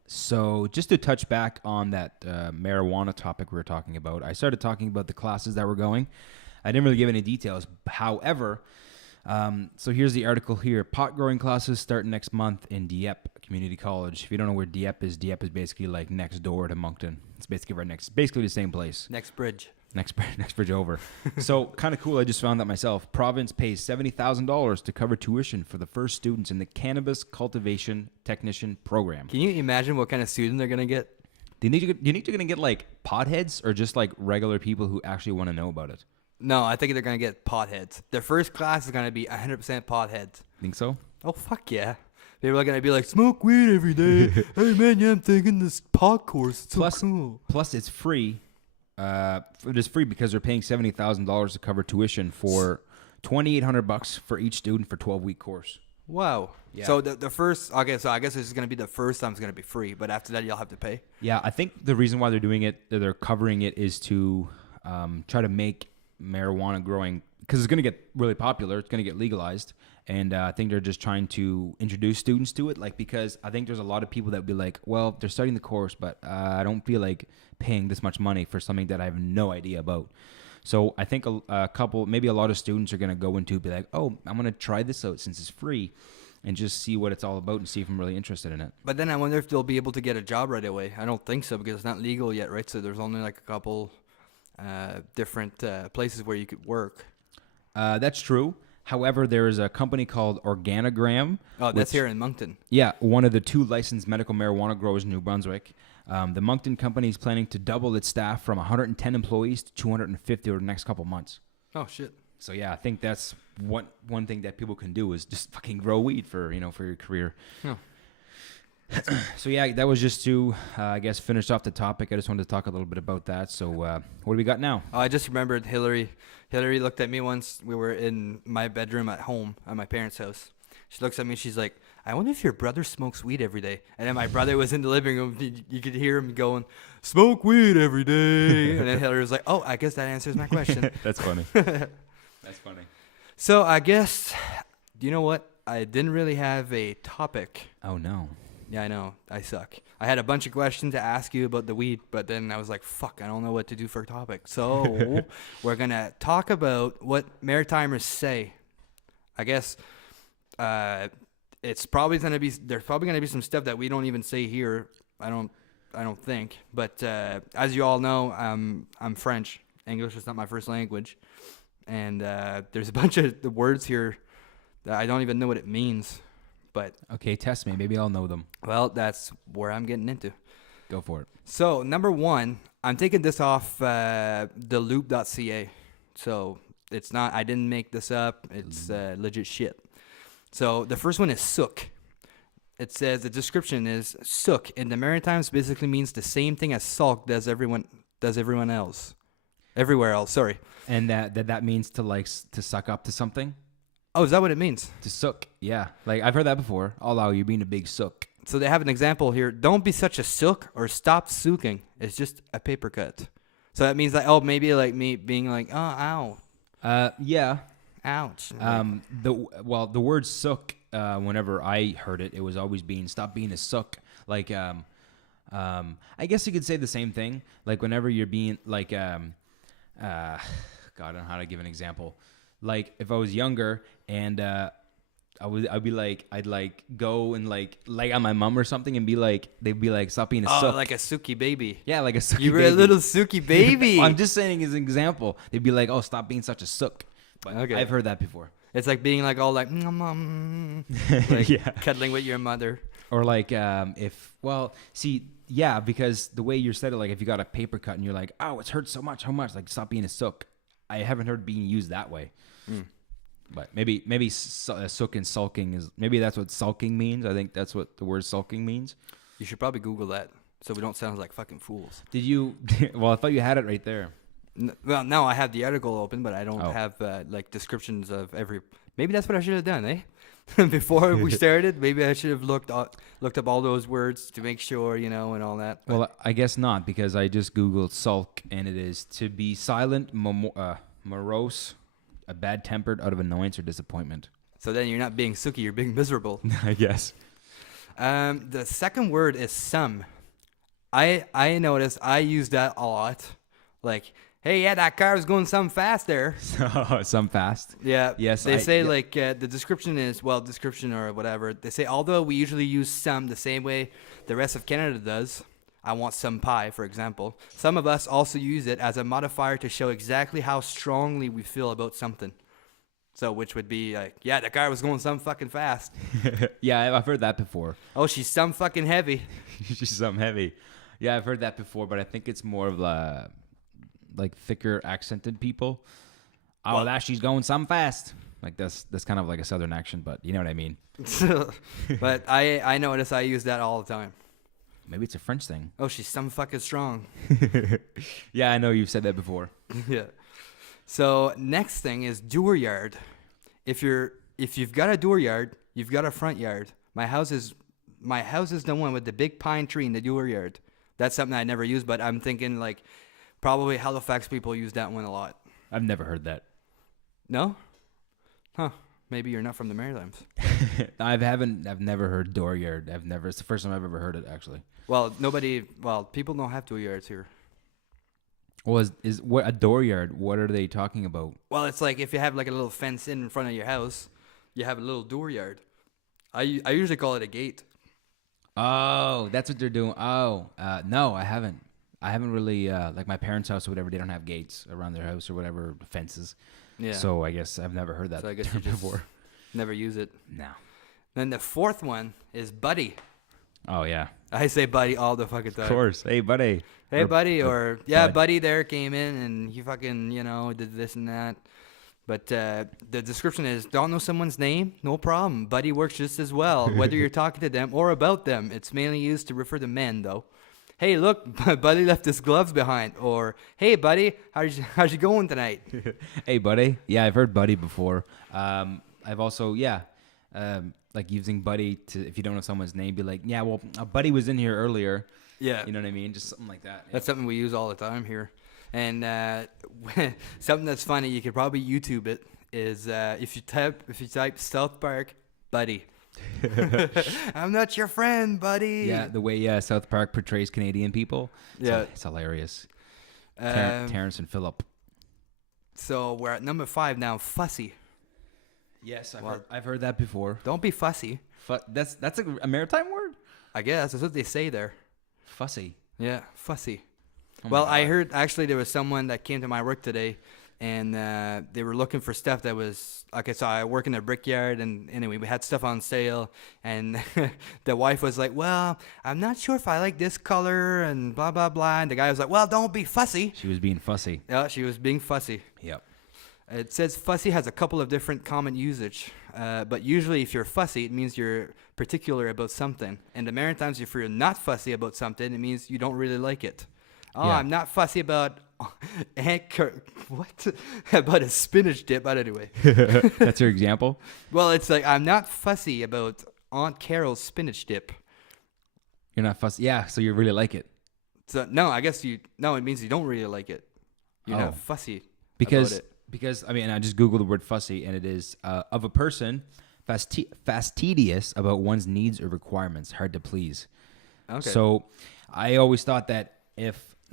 So just to touch back on that marijuana topic we were talking about, I started talking about the classes that were going. I didn't really give any details. However, so here's the article here. Pot growing classes start next month in Dieppe Community College. If you don't know where Dieppe is basically like next door to Moncton. It's basically the same place. Next bridge over. So kind of cool. I just found that myself. Province pays $70,000 to cover tuition for the first students in the cannabis cultivation technician program. Can you imagine what kind of student they're gonna get? Do you think you're gonna get like potheads or just like regular people who actually want to know about it? No, I think they're gonna get potheads. Their first class is gonna be 100% potheads. Think so? Oh fuck yeah! People are gonna be like, smoke weed every day. Hey man, yeah, I'm taking this pot course. It's so cool. Plus, it's free. It is free because they're paying $70,000 to cover tuition for $2,800 for each student for 12-week course. Wow. Yeah. So the first, okay, so I guess this is gonna be the first time it's gonna be free, but after that you'll have to pay. Yeah, I think the reason why they're doing it, they're covering it, is to try to make marijuana growing, because it's going to get really popular. It's going to get legalized. And I think they're just trying to introduce students to it. Like, because I think there's a lot of people that would be like, well, they're starting the course, but I don't feel like paying this much money for something that I have no idea about. So I think a couple, maybe a lot of students are going to go into be like, oh, I'm going to try this out since it's free. and just see what it's all about and see if I'm really interested in it. But then I wonder if they'll be able to get a job right away. I don't think so because it's not legal yet, right? So there's only like a couple different places where you could work. That's true. However, there is a company called Organogram. Oh, that's here in Moncton. Yeah, one of the 2 licensed medical marijuana growers in New Brunswick. The Moncton company is planning to double its staff from 110 employees to 250 over the next couple months. Oh, shit. So yeah, I think that's one thing that people can do is just fucking grow weed for your career. Oh. So yeah, that was just to I guess finish off the topic. I just wanted to talk a little bit about that. So what do we got now? Oh, I just remembered Hillary. Hillary looked at me once. We were in my bedroom at home at my parents' house. She looks at me. She's like, I wonder if your brother smokes weed every day. And then my brother was in the living room. You could hear him going, smoke weed every day. And then Hillary was like, oh, I guess that answers my question. That's funny. That's funny. So I guess, you know what? I didn't really have a topic. Oh no. Yeah, I know. I suck. I had a bunch of questions to ask you about the weed, but then I was like, fuck, I don't know what to do for a topic. So we're going to talk about what Maritimers say. I guess it's probably going to be, there's probably going to be some stuff that we don't even say here. I don't think. But as you all know, I'm French. English is not my first language. And there's a bunch of the words here that I don't even know what it means. But okay, test me. Maybe I'll know them. well, that's where I'm getting into. Go for it. So number 1, I'm taking this off theloop.ca. So it's not, I didn't make this up. It's legit shit. So the first one is sook. It says the description is sook in the Maritimes basically means the same thing as sulk does everyone else. Everywhere else, sorry. And that means to suck up to something? Oh, is that what it means? To sook, yeah. Like, I've heard that before. Oh, you being a big sook. So they have an example here. Don't be such a sook or stop sooking. It's just a paper cut. So that means like, oh, maybe like me being like, oh, ow. Yeah. Ouch. The word sook, whenever I heard it, it was always stop being a sook. Like, I guess you could say the same thing. Like, whenever you're being like, God, I don't know how to give an example. Like, if I was younger and I'd be like, I'd like go and like on my mom or something and they'd be like, stop being a sook. Like a sookie baby. Yeah, like a sookie baby. You were a little sookie baby. I'm just saying as an example. They'd be like, oh, stop being such a sook. But Okay. I've heard that before. It's like being like all like, like Yeah. cuddling with your mother. Or like because the way you said it, like if you got a paper cut and you're like, oh, it hurts so much, how much? Like, stop being a sook. I haven't heard being used that way. But maybe sook and sulking is, maybe that's what sulking means. I think that's what the word sulking means. You should probably Google that so we don't sound like fucking fools. Did you? Well, I thought you had it right there. Well, now I have the article open, but I don't have like descriptions of every. Maybe that's what I should have done, eh? Before we started, maybe I should have looked up all those words to make sure, and all that. But Well, I guess not, because I just Googled sulk, and it is to be silent, morose, a bad-tempered out of annoyance or disappointment. so then you're not being sookie, you're being miserable. I guess. The second word is some. I noticed I use that a lot. Like, hey, yeah, that car was going some fast there. Some fast. Yeah. Yes, They say yeah. like the description or whatever. They say although we usually use some the same way the rest of Canada does. I want some pie, for example. Some of us also use it as a modifier to show exactly how strongly we feel about something. So, which would be like, yeah, the car was going some fucking fast. Yeah, I've heard that before. Oh, she's some fucking heavy. She's something heavy. Yeah, I've heard that before, but I think it's more of like thicker accented people. Oh, Well- that she's going some fast. Like that's kind of like a southern accent, but you know what I mean. But I notice I use that all the time. Maybe it's a French thing. Oh, she's some fucking strong. Yeah, I know you've said that before. Yeah. So next thing is dooryard. If you've got a dooryard, you've got a front yard. My house is the one with the big pine tree in the dooryard. That's something I never use, but I'm thinking like probably Halifax people use that one a lot. I've never heard that. No? Huh. Maybe you're not from the Maritimes. I've never heard dooryard. It's the first time I've ever heard it, actually. Well, people don't have dooryards here. Well, is what a dooryard? What are they talking about? Well, it's like if you have like a little fence in front of your house, you have a little dooryard. I usually call it a gate. Oh, that's what they're doing. Oh, no, I haven't. I haven't really like my parents' house or whatever. They don't have gates around their house or whatever, fences. Yeah. So I guess I've never heard that So I guess term you just before. never use it. No. Then the fourth one is buddy. Oh yeah. I say buddy all the fucking time. Of course. Hey, buddy. Hey, buddy, or yeah, bud. buddy there came in and he fucking, did this and that. But the description is, don't know someone's name? No problem. Buddy works just as well, whether you're talking to them or about them. It's mainly used to refer to men, though. Hey, look, buddy left his gloves behind. Or, hey, buddy, how's you going tonight? Hey, buddy. Yeah, I've heard buddy before. I've also, like using buddy to, if you don't know someone's name, be like, yeah, well, a buddy was in here earlier. Yeah. You know what I mean? Just something like that. That's something we use all the time here. And something that's funny, you could probably YouTube it, is if you type South Park, buddy. I'm not your friend, buddy. Yeah, the way South Park portrays Canadian people. It's hilarious. Terrence and Phillip. So we're at number 5 now, fussy. Yes, I've heard that before. Don't be fussy. That's a maritime word? I guess that's what they say there. Fussy. Yeah, fussy. Oh Well, my I God. heard actually there was someone that came to my work today, and they were looking for stuff that was, okay, so I work in a brickyard, and anyway, we had stuff on sale, and the wife was like, well, I'm not sure if I like this color, and blah, blah, blah, and the guy was like, well, don't be fussy. She was being fussy. Yeah, she was being fussy. Yep. It says fussy has a couple of different common usage, but usually if you're fussy, it means you're particular about something. In the Maritimes, if you're not fussy about something, it means you don't really like it. Oh, Yeah. I'm not fussy about what? About a spinach dip, but anyway. That's your example? Well, it's like, I'm not fussy about Aunt Carol's spinach dip. You're not fussy. Yeah, so you really like it. So, no, I guess it means you don't really like it. You're Oh. not fussy Because about it. because I mean, I just googled the word fussy, and it is of a person fastidious about one's needs or requirements, hard to please. Okay. So I always thought that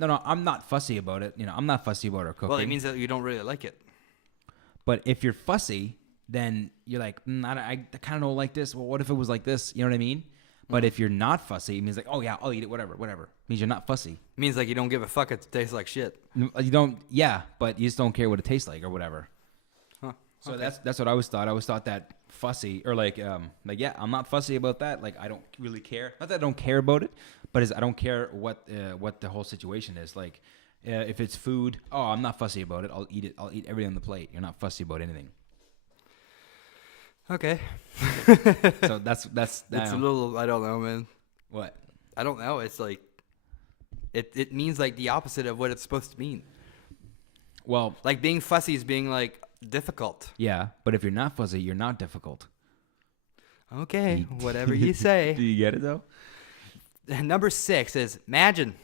I'm not fussy about it. I'm not fussy about our cooking. Well, it means that you don't really like it. But if you're fussy, then you're like, I kind of don't like this. Well, what if it was like this? You know what I mean? But if you're not fussy, it means like, oh yeah, I'll eat it, whatever. It means you're not fussy. It means like you don't give a fuck if it tastes like shit. You don't, yeah, but you just don't care what it tastes like or whatever. Huh. So Okay. that's what I always thought. I always thought that fussy, or like yeah, I'm not fussy about that. Like I don't really care. Not that I don't care about it, but I don't care what the whole situation is. Like if it's food, oh, I'm not fussy about it. I'll eat it. I'll eat everything on the plate. You're not fussy about anything. Okay. So that's It's a little, I don't know, man. what. I don't know. It's like, it means like the opposite of what it's supposed to mean. Well, Like being fussy is being like difficult. yeah, but if you're not fussy, you're not difficult. Okay, whatever you say. Do you get it though? Number 6 is imagine.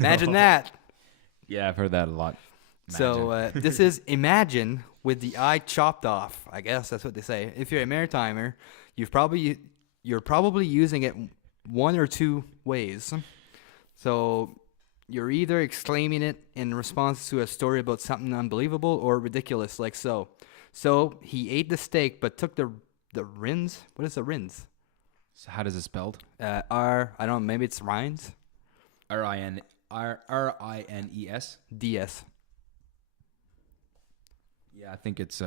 Imagine that. Yeah, I've heard that a lot. So this is imagine with the eye chopped off. I guess that's what they say. If you're a maritimer, you're probably using it one or two ways. So you're either exclaiming it in response to a story about something unbelievable or ridiculous, like so. So he ate the steak but took the rins. What is the rins? So how does it spelled? I don't know. Maybe it's Rhines. R-I-N-E-S. DS. Yeah, I think it's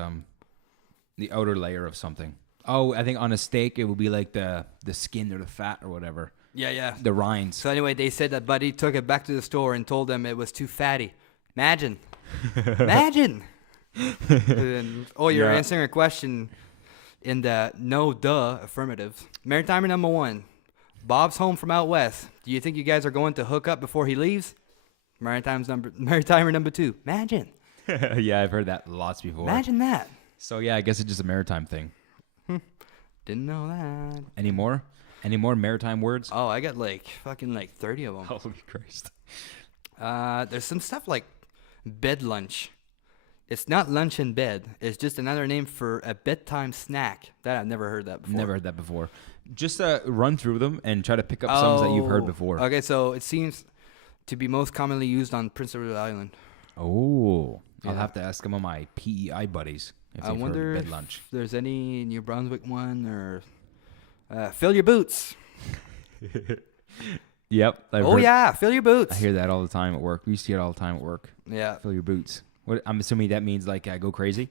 the outer layer of something. Oh, I think on a steak it would be like the skin or the fat or whatever. Yeah. The rinds. So anyway, they said that Buddy took it back to the store and told them it was too fatty. Imagine. Imagine. And, you're Yeah. answering a question in the no duh affirmative. Maritimer number 1. Bob's home from out west. Do you think you guys are going to hook up before he leaves? Maritimer number 2. Imagine. Yeah, I've heard that lots before. Imagine that. So yeah, I guess it's just a maritime thing. Didn't know that. Any more? Any more maritime words? Oh, I got fucking 30 of them. Holy Christ. There's some stuff like bed lunch. It's not lunch in bed. It's just another name for a bedtime snack. That I've never heard that before. Never heard that before. Just run through them and try to pick up some that you've heard before. Okay, so it seems to be most commonly used on Prince Edward Island. Oh, I'll Yeah. have to ask some of my PEI buddies if I they've wonder heard if bed lunch. there's any New Brunswick one or Fill your boots. Yep. Yeah, fill your boots. I hear that all the time at work. We used to hear it all the time at work. Yeah. Fill your boots. What? I'm assuming that means like go crazy.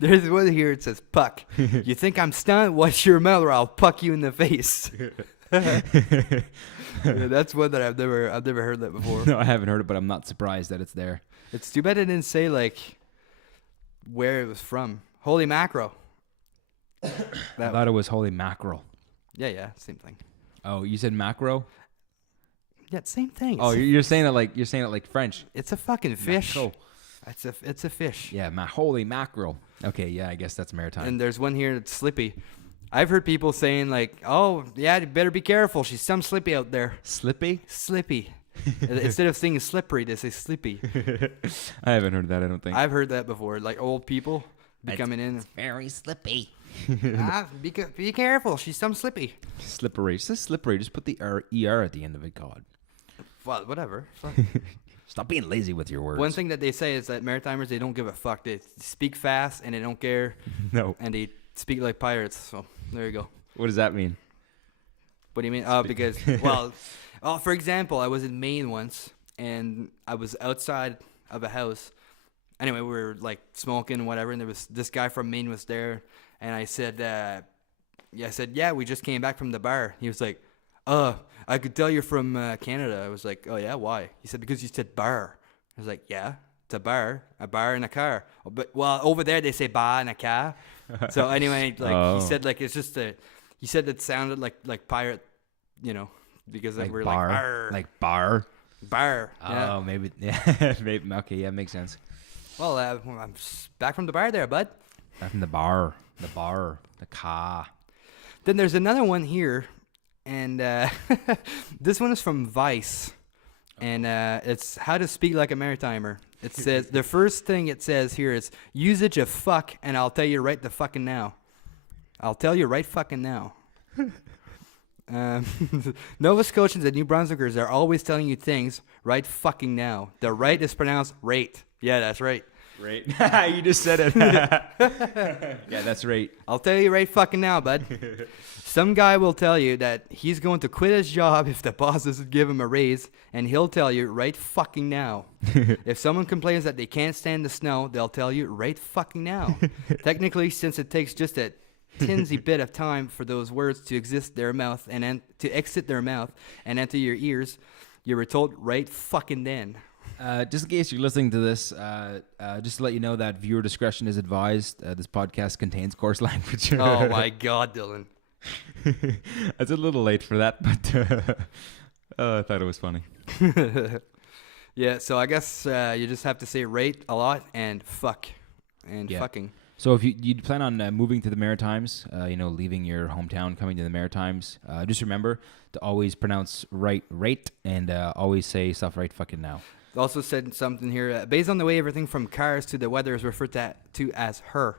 There's one here. It says puck. You think I'm stunned? Watch your mouth, or I'll puck you in the face. Yeah, that's one that I've never heard that before. No, I haven't heard it, but I'm not surprised that it's there. It's too bad it didn't say like where it was from. Holy mackerel. I thought it was holy mackerel. Yeah, same thing. Oh, you said macro? Yeah, same thing. Oh, you're saying it like French. It's a fucking fish. Mackerel. It's a fish. Yeah, holy mackerel. Okay, yeah, I guess that's maritime. And there's one here that's slippy. I've heard people saying like, "Oh, yeah, you better be careful. She's some slippy out there." Slippy? Slippy. Instead of saying slippery, they say slippy. I haven't heard that. I don't think. I've heard that before. Like old people be coming in. It's very slippy. Be careful. She's some slippy. Slippery. It says slippery. Just put the er at the end of it, God. Well, whatever. Stop being lazy with your words. One thing that they say is that Maritimers, they don't give a fuck. They speak fast and they don't care. No. And they speak like pirates. So there you go. What does that mean? What do you mean? Oh, because, well, for example, I was in Maine once and I was outside of a house. Anyway, we were like smoking and whatever. And there was this guy from Maine was there. And I said, yeah, we just came back from the bar. He was like, I could tell you're from Canada. I was like, oh, yeah, why? He said, because you said bar. I was like, yeah, it's a bar in a car. But, well, over there they say bar in a car. So anyway, like he said, like it's just he said it sounded like pirate, you know, because like we're bar, like, Arr. like bar. Bar. Oh, Yeah. maybe, yeah, maybe. Okay, yeah, makes sense. Well, I'm back from the bar there, bud. Back from the bar, the car. Then there's another one here, and this one is from Vice, and it's how to speak like a maritimer. It says the first thing it says here is usage of fuck, and I'll tell you right the fucking now. I'll tell you right fucking now. Nova Scotians and New Brunswickers are always telling you things right fucking now. The right is pronounced rate. Yeah, that's right. Right. You just said it. Yeah, that's right. I'll tell you right fucking now, bud. Some guy will tell you that he's going to quit his job if the boss doesn't give him a raise, and he'll tell you right fucking now. If someone complains that they can't stand the snow, they'll tell you right fucking now. Technically, since it takes just a tinsy bit of time for those words to exist their mouth and to exit their mouth and enter your ears, you were told right fucking then. Just in case you're listening to this, just to let you know that viewer discretion is advised. This podcast contains coarse language. Oh my God, Dylan. It's a little late for that, but I thought it was funny. Yeah, so I guess you just have to say rate a lot and fuck and fucking. So if you plan on moving to the Maritimes, leaving your hometown, coming to the Maritimes, just remember to always pronounce rate, and always say stuff right fucking now. Also said something here. Based on the way everything from cars to the weather is referred to as her.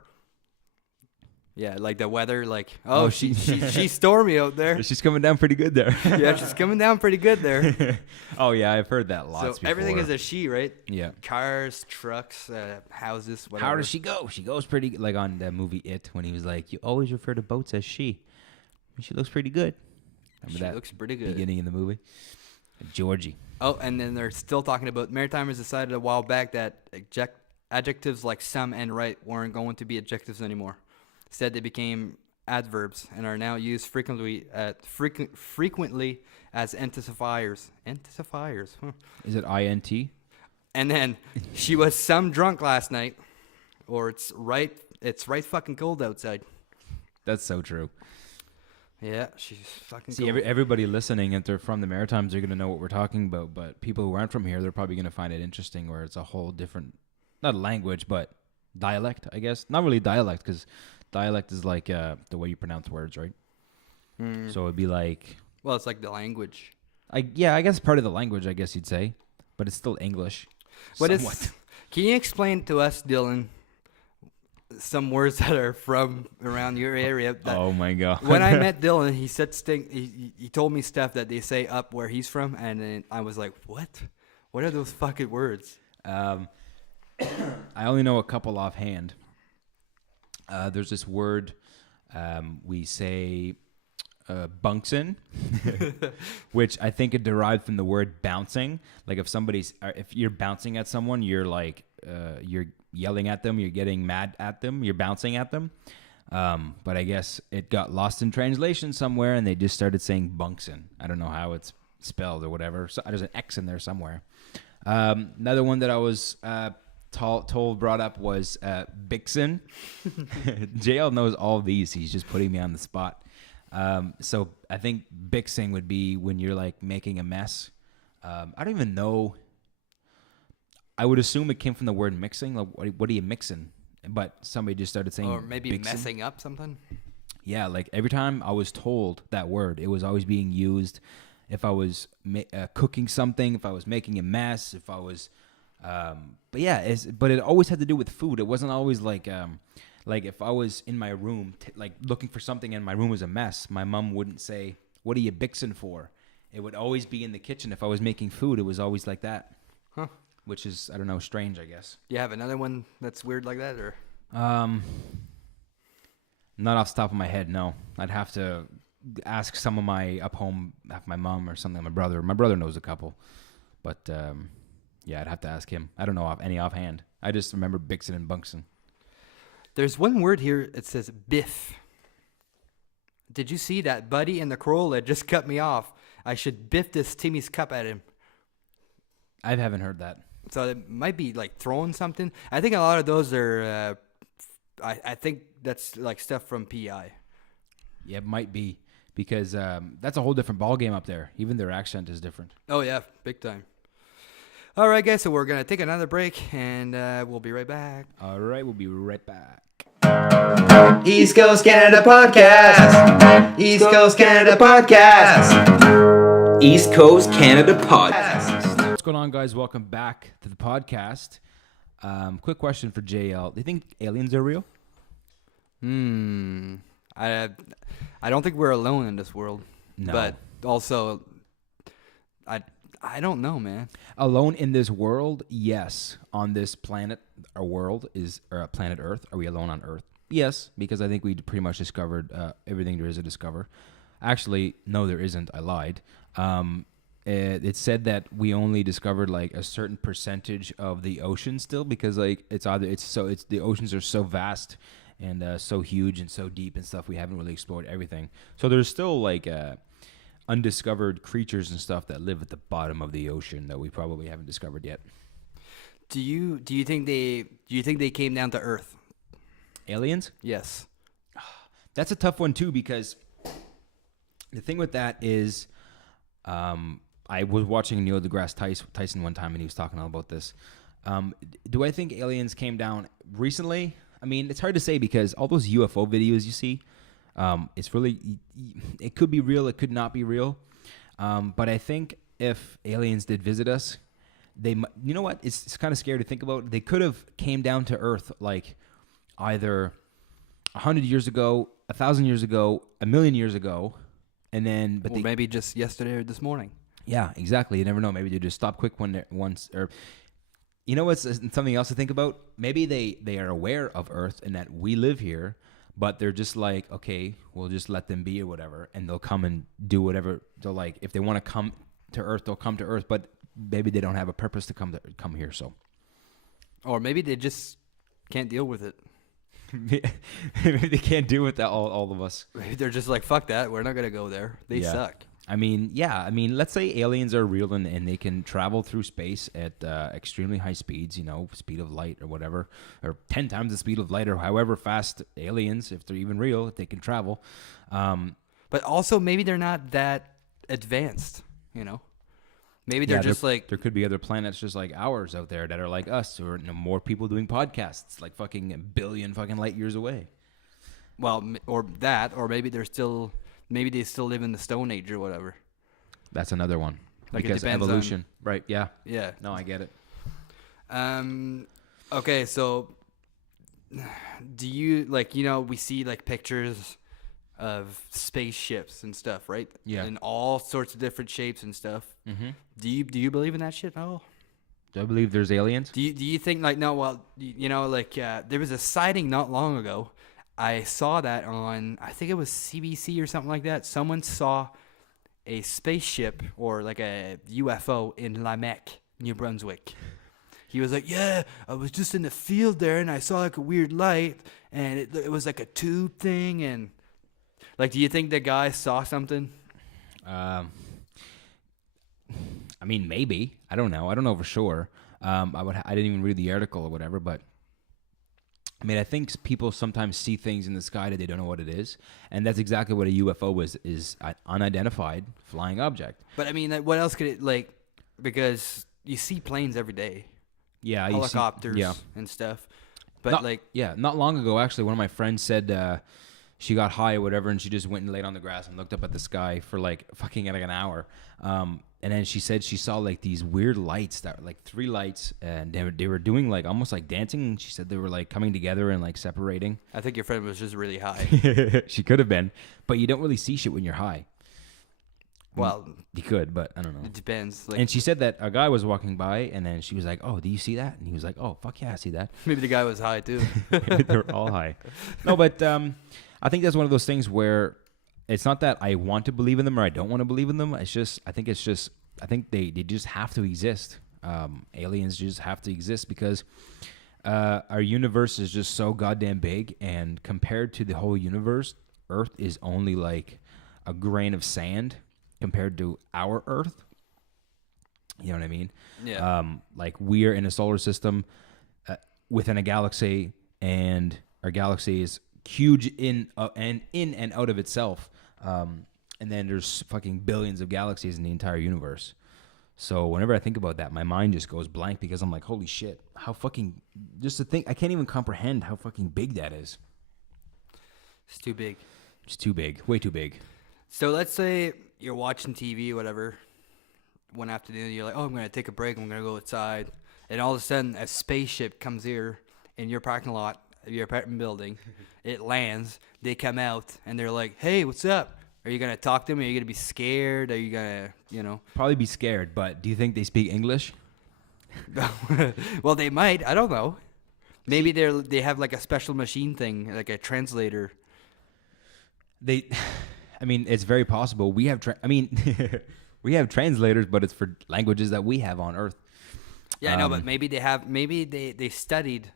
Yeah, like the weather, like, she's stormy out there. She's coming down pretty good there. Yeah, she's coming down pretty good there. Oh, yeah, I've heard that lots So before. everything is a she, right? Yeah. Cars, trucks, houses, whatever. How does she go? She goes pretty, like on the movie It, when he was like, you always refer to boats as she. She looks pretty good. Remember She that looks pretty good. beginning in the movie? Georgie. Oh, and then they're still talking about Maritimers decided a while back that adjectives like some and right weren't going to be adjectives anymore. Instead, they became adverbs and are now used frequently as intensifiers. Intensifiers. Huh. Is it INT? And then she was some drunk last night, or it's right fucking cold outside. That's so true. Yeah, she's fucking See, cold. everybody listening, if they're from the Maritimes, they're going to know what we're talking about. But people who aren't from here, they're probably going to find it interesting where it's a whole different, not language, but dialect, I guess. Not really dialect, because dialect is like the way you pronounce words, right? So it'd be like... Well, it's like the language. I guess part of the language, I guess you'd say. But it's still English. Somewhat. Can you explain to us, Dylan, some words that are from around your area? Oh my God. When I met Dylan, he said he told me stuff that they say up where he's from, and then I was like, what? What are those fucking words? I only know a couple offhand. There's this word we say bunksin, which I think it derived from the word bouncing. Like if you're bouncing at someone, you're like, you're yelling at them, you're getting mad at them, you're bouncing at them. But I guess it got lost in translation somewhere, and they just started saying bunksin. I don't know how it's spelled or whatever. So there's an X in there somewhere. Another one that I was brought up was Bixin. JL knows all of these. He's just putting me on the spot. So I think Bixing would be when you're like making a mess. I don't even know. I would assume it came from the word mixing. Like, what are you mixing? But somebody just started saying, or maybe Bixin. messing up something. Yeah, like every time I was told that word, it was always being used if I was cooking something, if I was making a mess, if I was, but yeah, but it always had to do with food. It wasn't always like if I was in my room, like looking for something and my room was a mess, my mom wouldn't say, "What are you bixing for?" It would always be in the kitchen. If I was making food, it was always like that. Huh. Which is, I don't know, strange, I guess. You have another one that's weird like that, or? Not off the top of my head, no. I'd have to ask some of my my mom or something, my brother. My brother knows a couple. But, yeah, I'd have to ask him. I don't know any offhand. I just remember Bixin and Bunksin. There's one word here. It says biff. Did you see that Buddy in the Corolla just cut me off? I should biff this Timmy's cup at him. I haven't heard that. So it might be like throwing something. I think a lot of those are, I think that's like stuff from PI. Yeah, it might be. Because that's a whole different ball game up there. Even their accent is different. Oh, yeah. Big time. All right, guys. So we're going to take another break, and we'll be right back. All right, we'll be right back. East Coast Canada Podcast. East Coast Canada Podcast. East Coast Canada Podcast. What's going on, guys? Welcome back to the podcast. Quick question for JL. Do you think aliens are real? I don't think we're alone in this world. No. But also, I don't know, man. Alone in this world? Yes. On this planet, our world is, or planet Earth. Are we alone on Earth? Yes, because I think we pretty much discovered everything there is to discover. Actually, no, there isn't. I lied. It said that we only discovered like a certain percentage of the ocean still, because like the oceans are so vast and so huge and so deep and stuff. We haven't really explored everything. So there's still like undiscovered creatures and stuff that live at the bottom of the ocean that we probably haven't discovered yet. Do you think they came down to Earth? Aliens? Yes. That's a tough one too, because the thing with that is, I was watching Neil deGrasse Tyson one time, and he was talking all about this. Do I think aliens came down recently? I mean, it's hard to say, because all those UFO videos you see, it's really, it could be real, it could not be real. But I think if aliens did visit us, you know what? It's kind of scary to think about. They could have came down to Earth like either 100 years ago, 1,000 years ago, 1,000,000 years ago, and then maybe just yesterday or this morning. Yeah, exactly. You never know. Maybe they just stop quick once, or you know what's something else to think about? Maybe they are aware of Earth and that we live here, but they're just like, okay, we'll just let them be or whatever, and they'll come and do whatever. They'll like, if they want to come to Earth, they'll come to Earth, but maybe they don't have a purpose to come here. So, or maybe they just can't deal with it. Maybe they can't deal with that. All of us. Maybe they're just like, fuck that. We're not gonna go there. They suck. I mean, yeah. I mean, let's say aliens are real and they can travel through space at extremely high speeds, speed of light or whatever, or 10 times the speed of light, or however fast aliens, if they're even real, if they can travel. But also, maybe they're not that advanced, Maybe they're just like... There could be other planets just like ours out there that are like us, or more people doing podcasts, like fucking a billion fucking light years away. Well, or maybe they still live in the Stone Age or whatever. That's another one. Like, because it depends evolution. Right, yeah. Yeah. No, I get it. Okay, so do you, we see like pictures of spaceships and stuff, right? Yeah. In all sorts of different shapes and stuff. Mm-hmm. Do you believe in that shit at all? Do I believe there's aliens? Do you think there was a sighting not long ago. I saw that on, I think it was CBC or something like that. Someone saw a spaceship or like a UFO in Lamec, New Brunswick. He was like, yeah, I was just in the field there and I saw like a weird light and it was like a tube thing. And like, do you think the guy saw something? I mean, maybe. I don't know. I don't know for sure. I didn't even read the article or whatever, but I mean, I think people sometimes see things in the sky that they don't know what it is, and that's exactly what a UFO is an unidentified flying object. But I mean, like, what else could it, like, because you see planes every day, Yeah, helicopters yeah. and stuff. But not long ago, actually, one of my friends said she got high or whatever, and she just went and laid on the grass and looked up at the sky for like an hour. And then she said she saw like these weird lights that were like 3 lights, and they were doing like almost like dancing. She said they were like coming together and like separating. I think your friend was just really high. She could have been, but you don't really see shit when you're high. Well, You could, but I don't know. it depends. Like, And she said that a guy was walking by, and then she was like, "Oh, do you see that?" And he was like, "Oh, fuck yeah, I see that." maybe the guy was high too. They're all high. No, but I think that's one of those things where it's not that I want to believe in them or I don't want to believe in them. I think they just have to exist. Aliens just have to exist because our universe is just so goddamn big, and compared to the whole universe, Earth is only like a grain of sand compared to our Earth. You know what I mean? Yeah. Like we're in a solar system within a galaxy, and our galaxy is huge in and out of itself. And then there's fucking billions of galaxies in the entire universe. So whenever I think about that, my mind just goes blank because I'm like, holy shit, how fucking, just to think, I can't even comprehend how fucking big that is. It's too big. It's too big, way too big. So let's say you're watching TV or whatever one afternoon. You're like, oh, I'm going to take a break. I'm going to go outside. And all of a sudden, a spaceship comes here in your parking lot of your apartment building. It lands. They come out, and they're like, hey, what's up? Are you going to talk to them? Are you going to be scared? Are you going to, Probably be scared, but do you think they speak English? Well, they might. I don't know. Maybe they have like a special machine thing, like a translator. I mean, it's very possible. We have, we have translators, but it's for languages that we have on Earth. Yeah, I know, but maybe they studied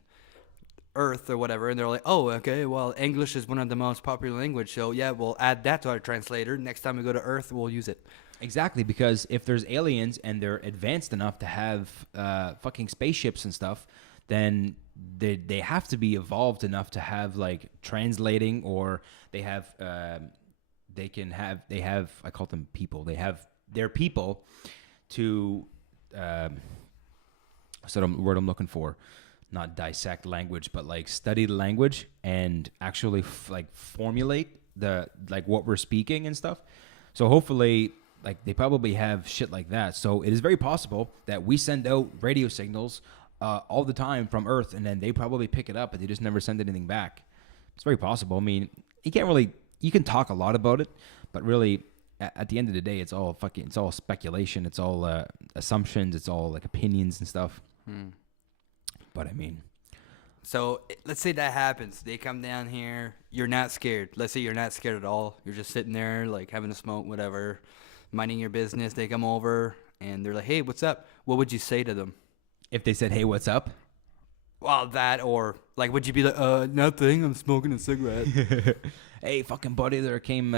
Earth or whatever, and they're like, oh, okay, well, English is one of the most popular language, so yeah, we'll add that to our translator. Next time we go to Earth, we'll use it. Exactly, because if there's aliens and they're advanced enough to have fucking spaceships and stuff, then they have to be evolved enough to have like translating, or they have I call them people. They have their people to what's the word I'm looking for? Not dissect language, but like study the language and actually formulate the like what we're speaking and stuff. So hopefully, like they probably have shit like that. So it is very possible that we send out radio signals all the time from Earth, and then they probably pick it up, but they just never send anything back. It's very possible. I mean, you can talk a lot about it, but really, at the end of the day, it's all speculation. It's all assumptions. It's all like opinions and stuff. But I mean, so let's say that happens. They come down here. You're not scared. Let's say you're not scared at all. You're just sitting there, like having a smoke, whatever, minding your business. They come over and they're like, "Hey, what's up?" What would you say to them? if they said, "Hey, what's up?" Well, that or like, would you be like, nothing. I'm smoking a cigarette. Hey, fucking buddy, there came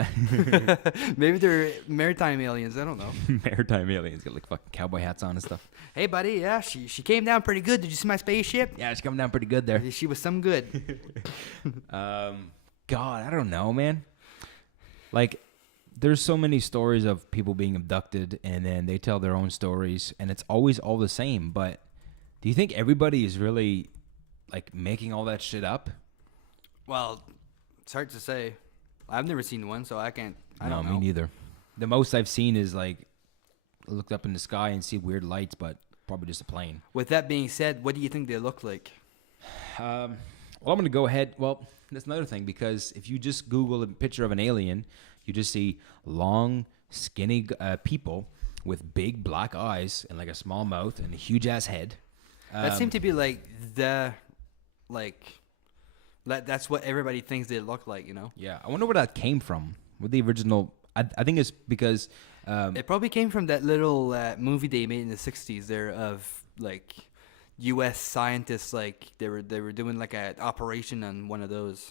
Maybe they're maritime aliens. I don't know. maritime aliens, got like fucking cowboy hats on and stuff. Hey, buddy. Yeah, she came down pretty good. Did you see my spaceship? Yeah, it's coming down pretty good there. She was some good. God, I don't know, man. Like, there's so many stories of people being abducted, and then they tell their own stories, and it's always all the same. But do you think everybody is really like making all that shit up? Well, it's hard to say. I've never seen one, so I don't know. Me neither. The most I've seen is like looked up in the sky and see weird lights, but probably just a plane. With that being said, what do you think they look like? Well, I'm going to go ahead. Well, that's another thing, because if you just Google a picture of an alien, you just see long, skinny people with big black eyes and like a small mouth and a huge ass head. That seemed to be like That's what everybody thinks they look like, you know. Yeah, I wonder where that came from. What the original? I think it's because It probably came from that little movie they made in the '60s there of like U.S. scientists, like they were doing like an operation on one of those.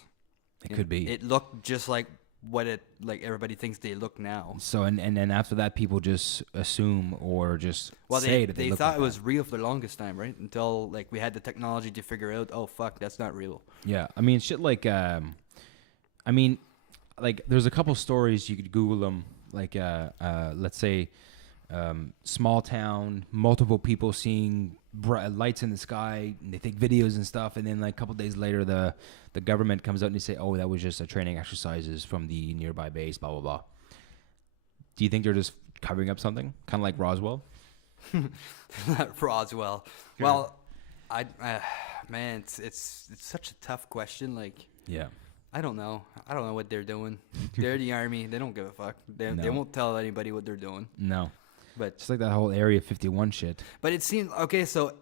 it could be. It looked just like what it like everybody thinks they look now. So and then after that, people just assume or just Well, say they that they they look thought like it was real for the longest time, right? Until like we had the technology to figure out, oh fuck, that's not real. that. Yeah, I mean shit like I mean, like there's a couple stories you could Google them. Like let's say small town, multiple people seeing lights in the sky, and they take videos and stuff, and then like a couple days later, the government comes out and they say, "Oh, that was just a training exercises from the nearby base." Blah blah blah. Do you think they're just covering up something, kind of like Roswell? Roswell. Well, man, it's such a tough question. Like, Yeah. I don't know. I don't know what they're doing. They're the army. They don't give a fuck. They No. won't tell anybody what they're doing. No. But Just like that whole Area 51 shit. it seems okay. So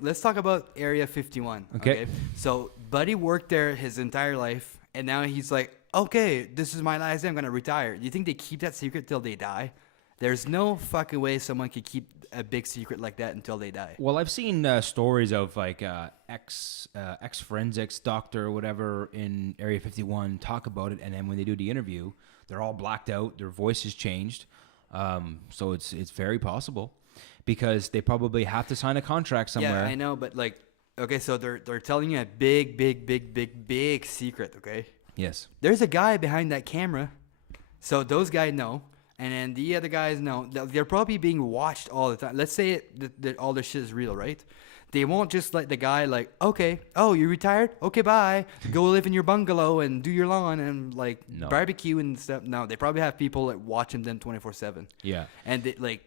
let's talk about Area 51. Okay. So Buddy worked there his entire life, and now he's like, okay, this is my last day. I'm gonna retire. Do you think they keep that secret till they die? There's no fucking way someone could keep a big secret like that until they die. Well, I've seen stories of like ex forensics doctor or whatever in Area 51 talk about it, and then when they do the interview, they're all blacked out. Their voice has changed, so it's very possible because they probably have to sign a contract somewhere. Yeah, I know, but like, okay, so they're telling you a big secret. Okay, Yes. there's a guy behind that camera, so those guys know. And then the other guys know they're probably being watched all the time. Let's say that all this shit is real, right? They won't just let the guy like, okay, oh, you retired? Okay, bye. Go live in your bungalow and do your lawn and like No. barbecue and stuff. No, they probably have people like watching them 24/7. Yeah. And they, like,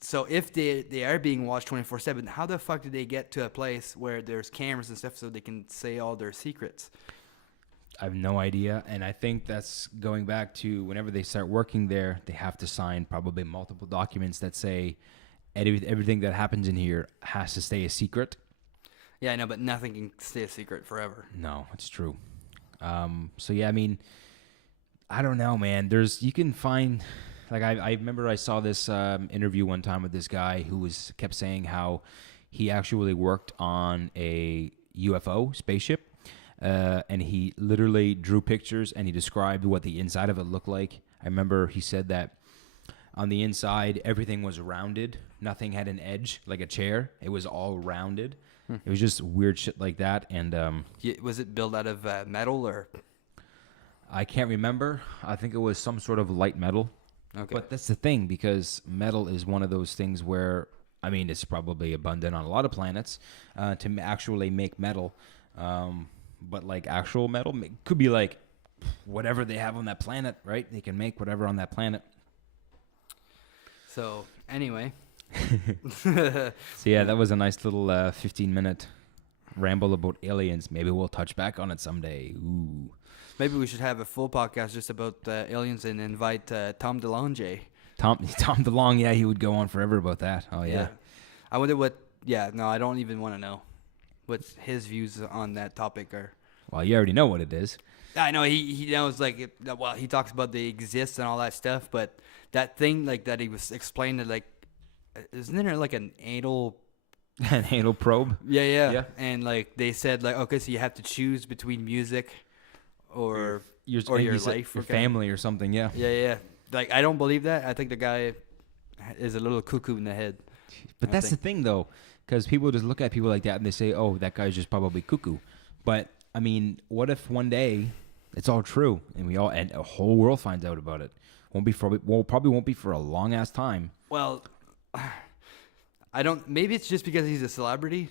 so if they are being watched 24/7, how the fuck do they get to a place where there's cameras and stuff so they can say all their secrets? I have no idea, and I think that's going back to whenever they start working there, they have to sign probably multiple documents that say everything that happens in here has to stay a secret. Yeah, I know, but nothing can stay a secret forever. No, it's true. So yeah, I mean, I don't know, man. You can find, like I remember I saw this interview one time with this guy who kept saying how he actually worked on a UFO spaceship. And he literally drew pictures and he described what the inside of it looked like. I remember he said that on the inside, everything was rounded. Nothing had an edge like a chair. It was all rounded. It was just weird shit like that. And Was it built out of metal or? I can't remember. I think it was some sort of light metal. Okay. But that's the thing, because metal is one of those things where, I mean, it's probably abundant on a lot of planets to actually make metal. But like actual metal could be like whatever they have on that planet, right? They can make whatever on that planet. So anyway, So yeah, that was a nice little 15-minute ramble about aliens. Maybe we'll touch back on it someday. Ooh. maybe we should have a full podcast just about aliens and invite Tom DeLonge. Tom DeLonge, yeah, he would go on forever about that. Oh yeah. I wonder what. Yeah, no, I don't even want to know what his views on that topic are. Well, you already know what it is. I know he knows like well, he talks about they exist and all that stuff, but that thing like that he was explaining, like, isn't there like an anal? An anal probe. Yeah. And like they said, like, okay, so you have to choose between music or your life, your or family, or something. Yeah. Yeah. Like, I don't believe that. I think the guy is a little cuckoo in the head. But that's the thing, though, because people just look at people like that and they say, "Oh, that guy's just probably cuckoo." But I mean, what if one day it's all true and and a whole world finds out about it? Probably won't be for a long ass time. Well, I don't. Maybe it's just because he's a celebrity,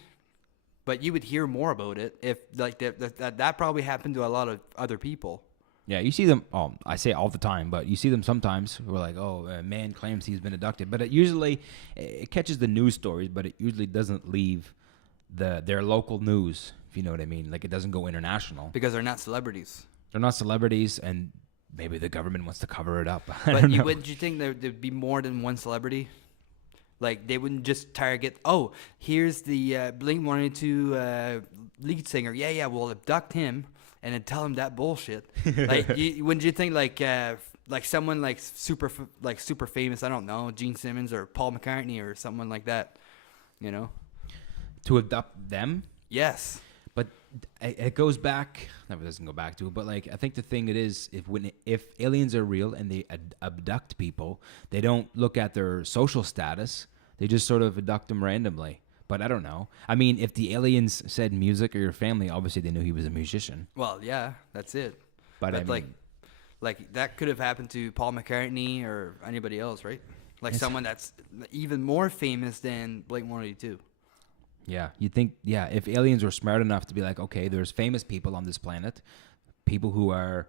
but you would hear more about it if like that probably happened to a lot of other people. Yeah, you see them. Oh, I say all the time, but you see them sometimes. We're like, "Oh, a man claims he's been abducted," but it catches the news stories, but it usually doesn't leave their local news. If you know what I mean, like it doesn't go international Because they're not celebrities. They're not celebrities, and maybe the government wants to cover it up. I But don't know. wouldn't you think there'd be more than one celebrity? Like, they wouldn't just target, oh, here's the Blink-182 lead singer. Yeah, we'll abduct him, and then tell him that bullshit. Like, wouldn't you think like someone like super famous? I don't know, Gene Simmons or Paul McCartney or someone like that. You know, To adopt them. yes. But it goes back. Never doesn't go back to it. But like, I think the thing it is, if aliens are real and they abduct people, they don't look at their social status. They just sort of abduct them randomly. But I don't know. I mean, if the aliens said music or your family, obviously they knew he was a musician. Well, yeah, that's it. But I But mean, like that could have happened to Paul McCartney or anybody else, right? Like someone that's even more famous than Blink-182. yeah, you'd think, yeah, if aliens were smart enough to be like, okay, there's famous people on this planet, people who a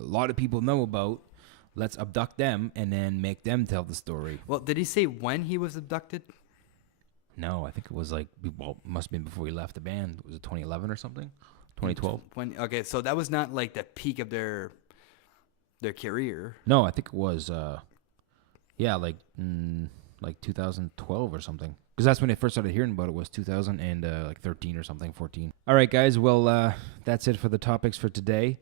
lot of people know about, let's abduct them and then make them tell the story. Well, did he say when he was abducted? No, I think it was like, well, it must have been before he left the band. Was it 2011 or something? 2012? Okay, so that was not like the peak of their career. No, I think it was, like 2012 or something. Because that's when I first started hearing about it, was 2013 or something, 14. All right, guys. Well, that's it for the topics for today.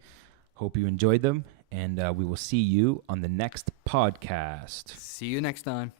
Hope you enjoyed them, and we will see you on the next podcast. See you next time.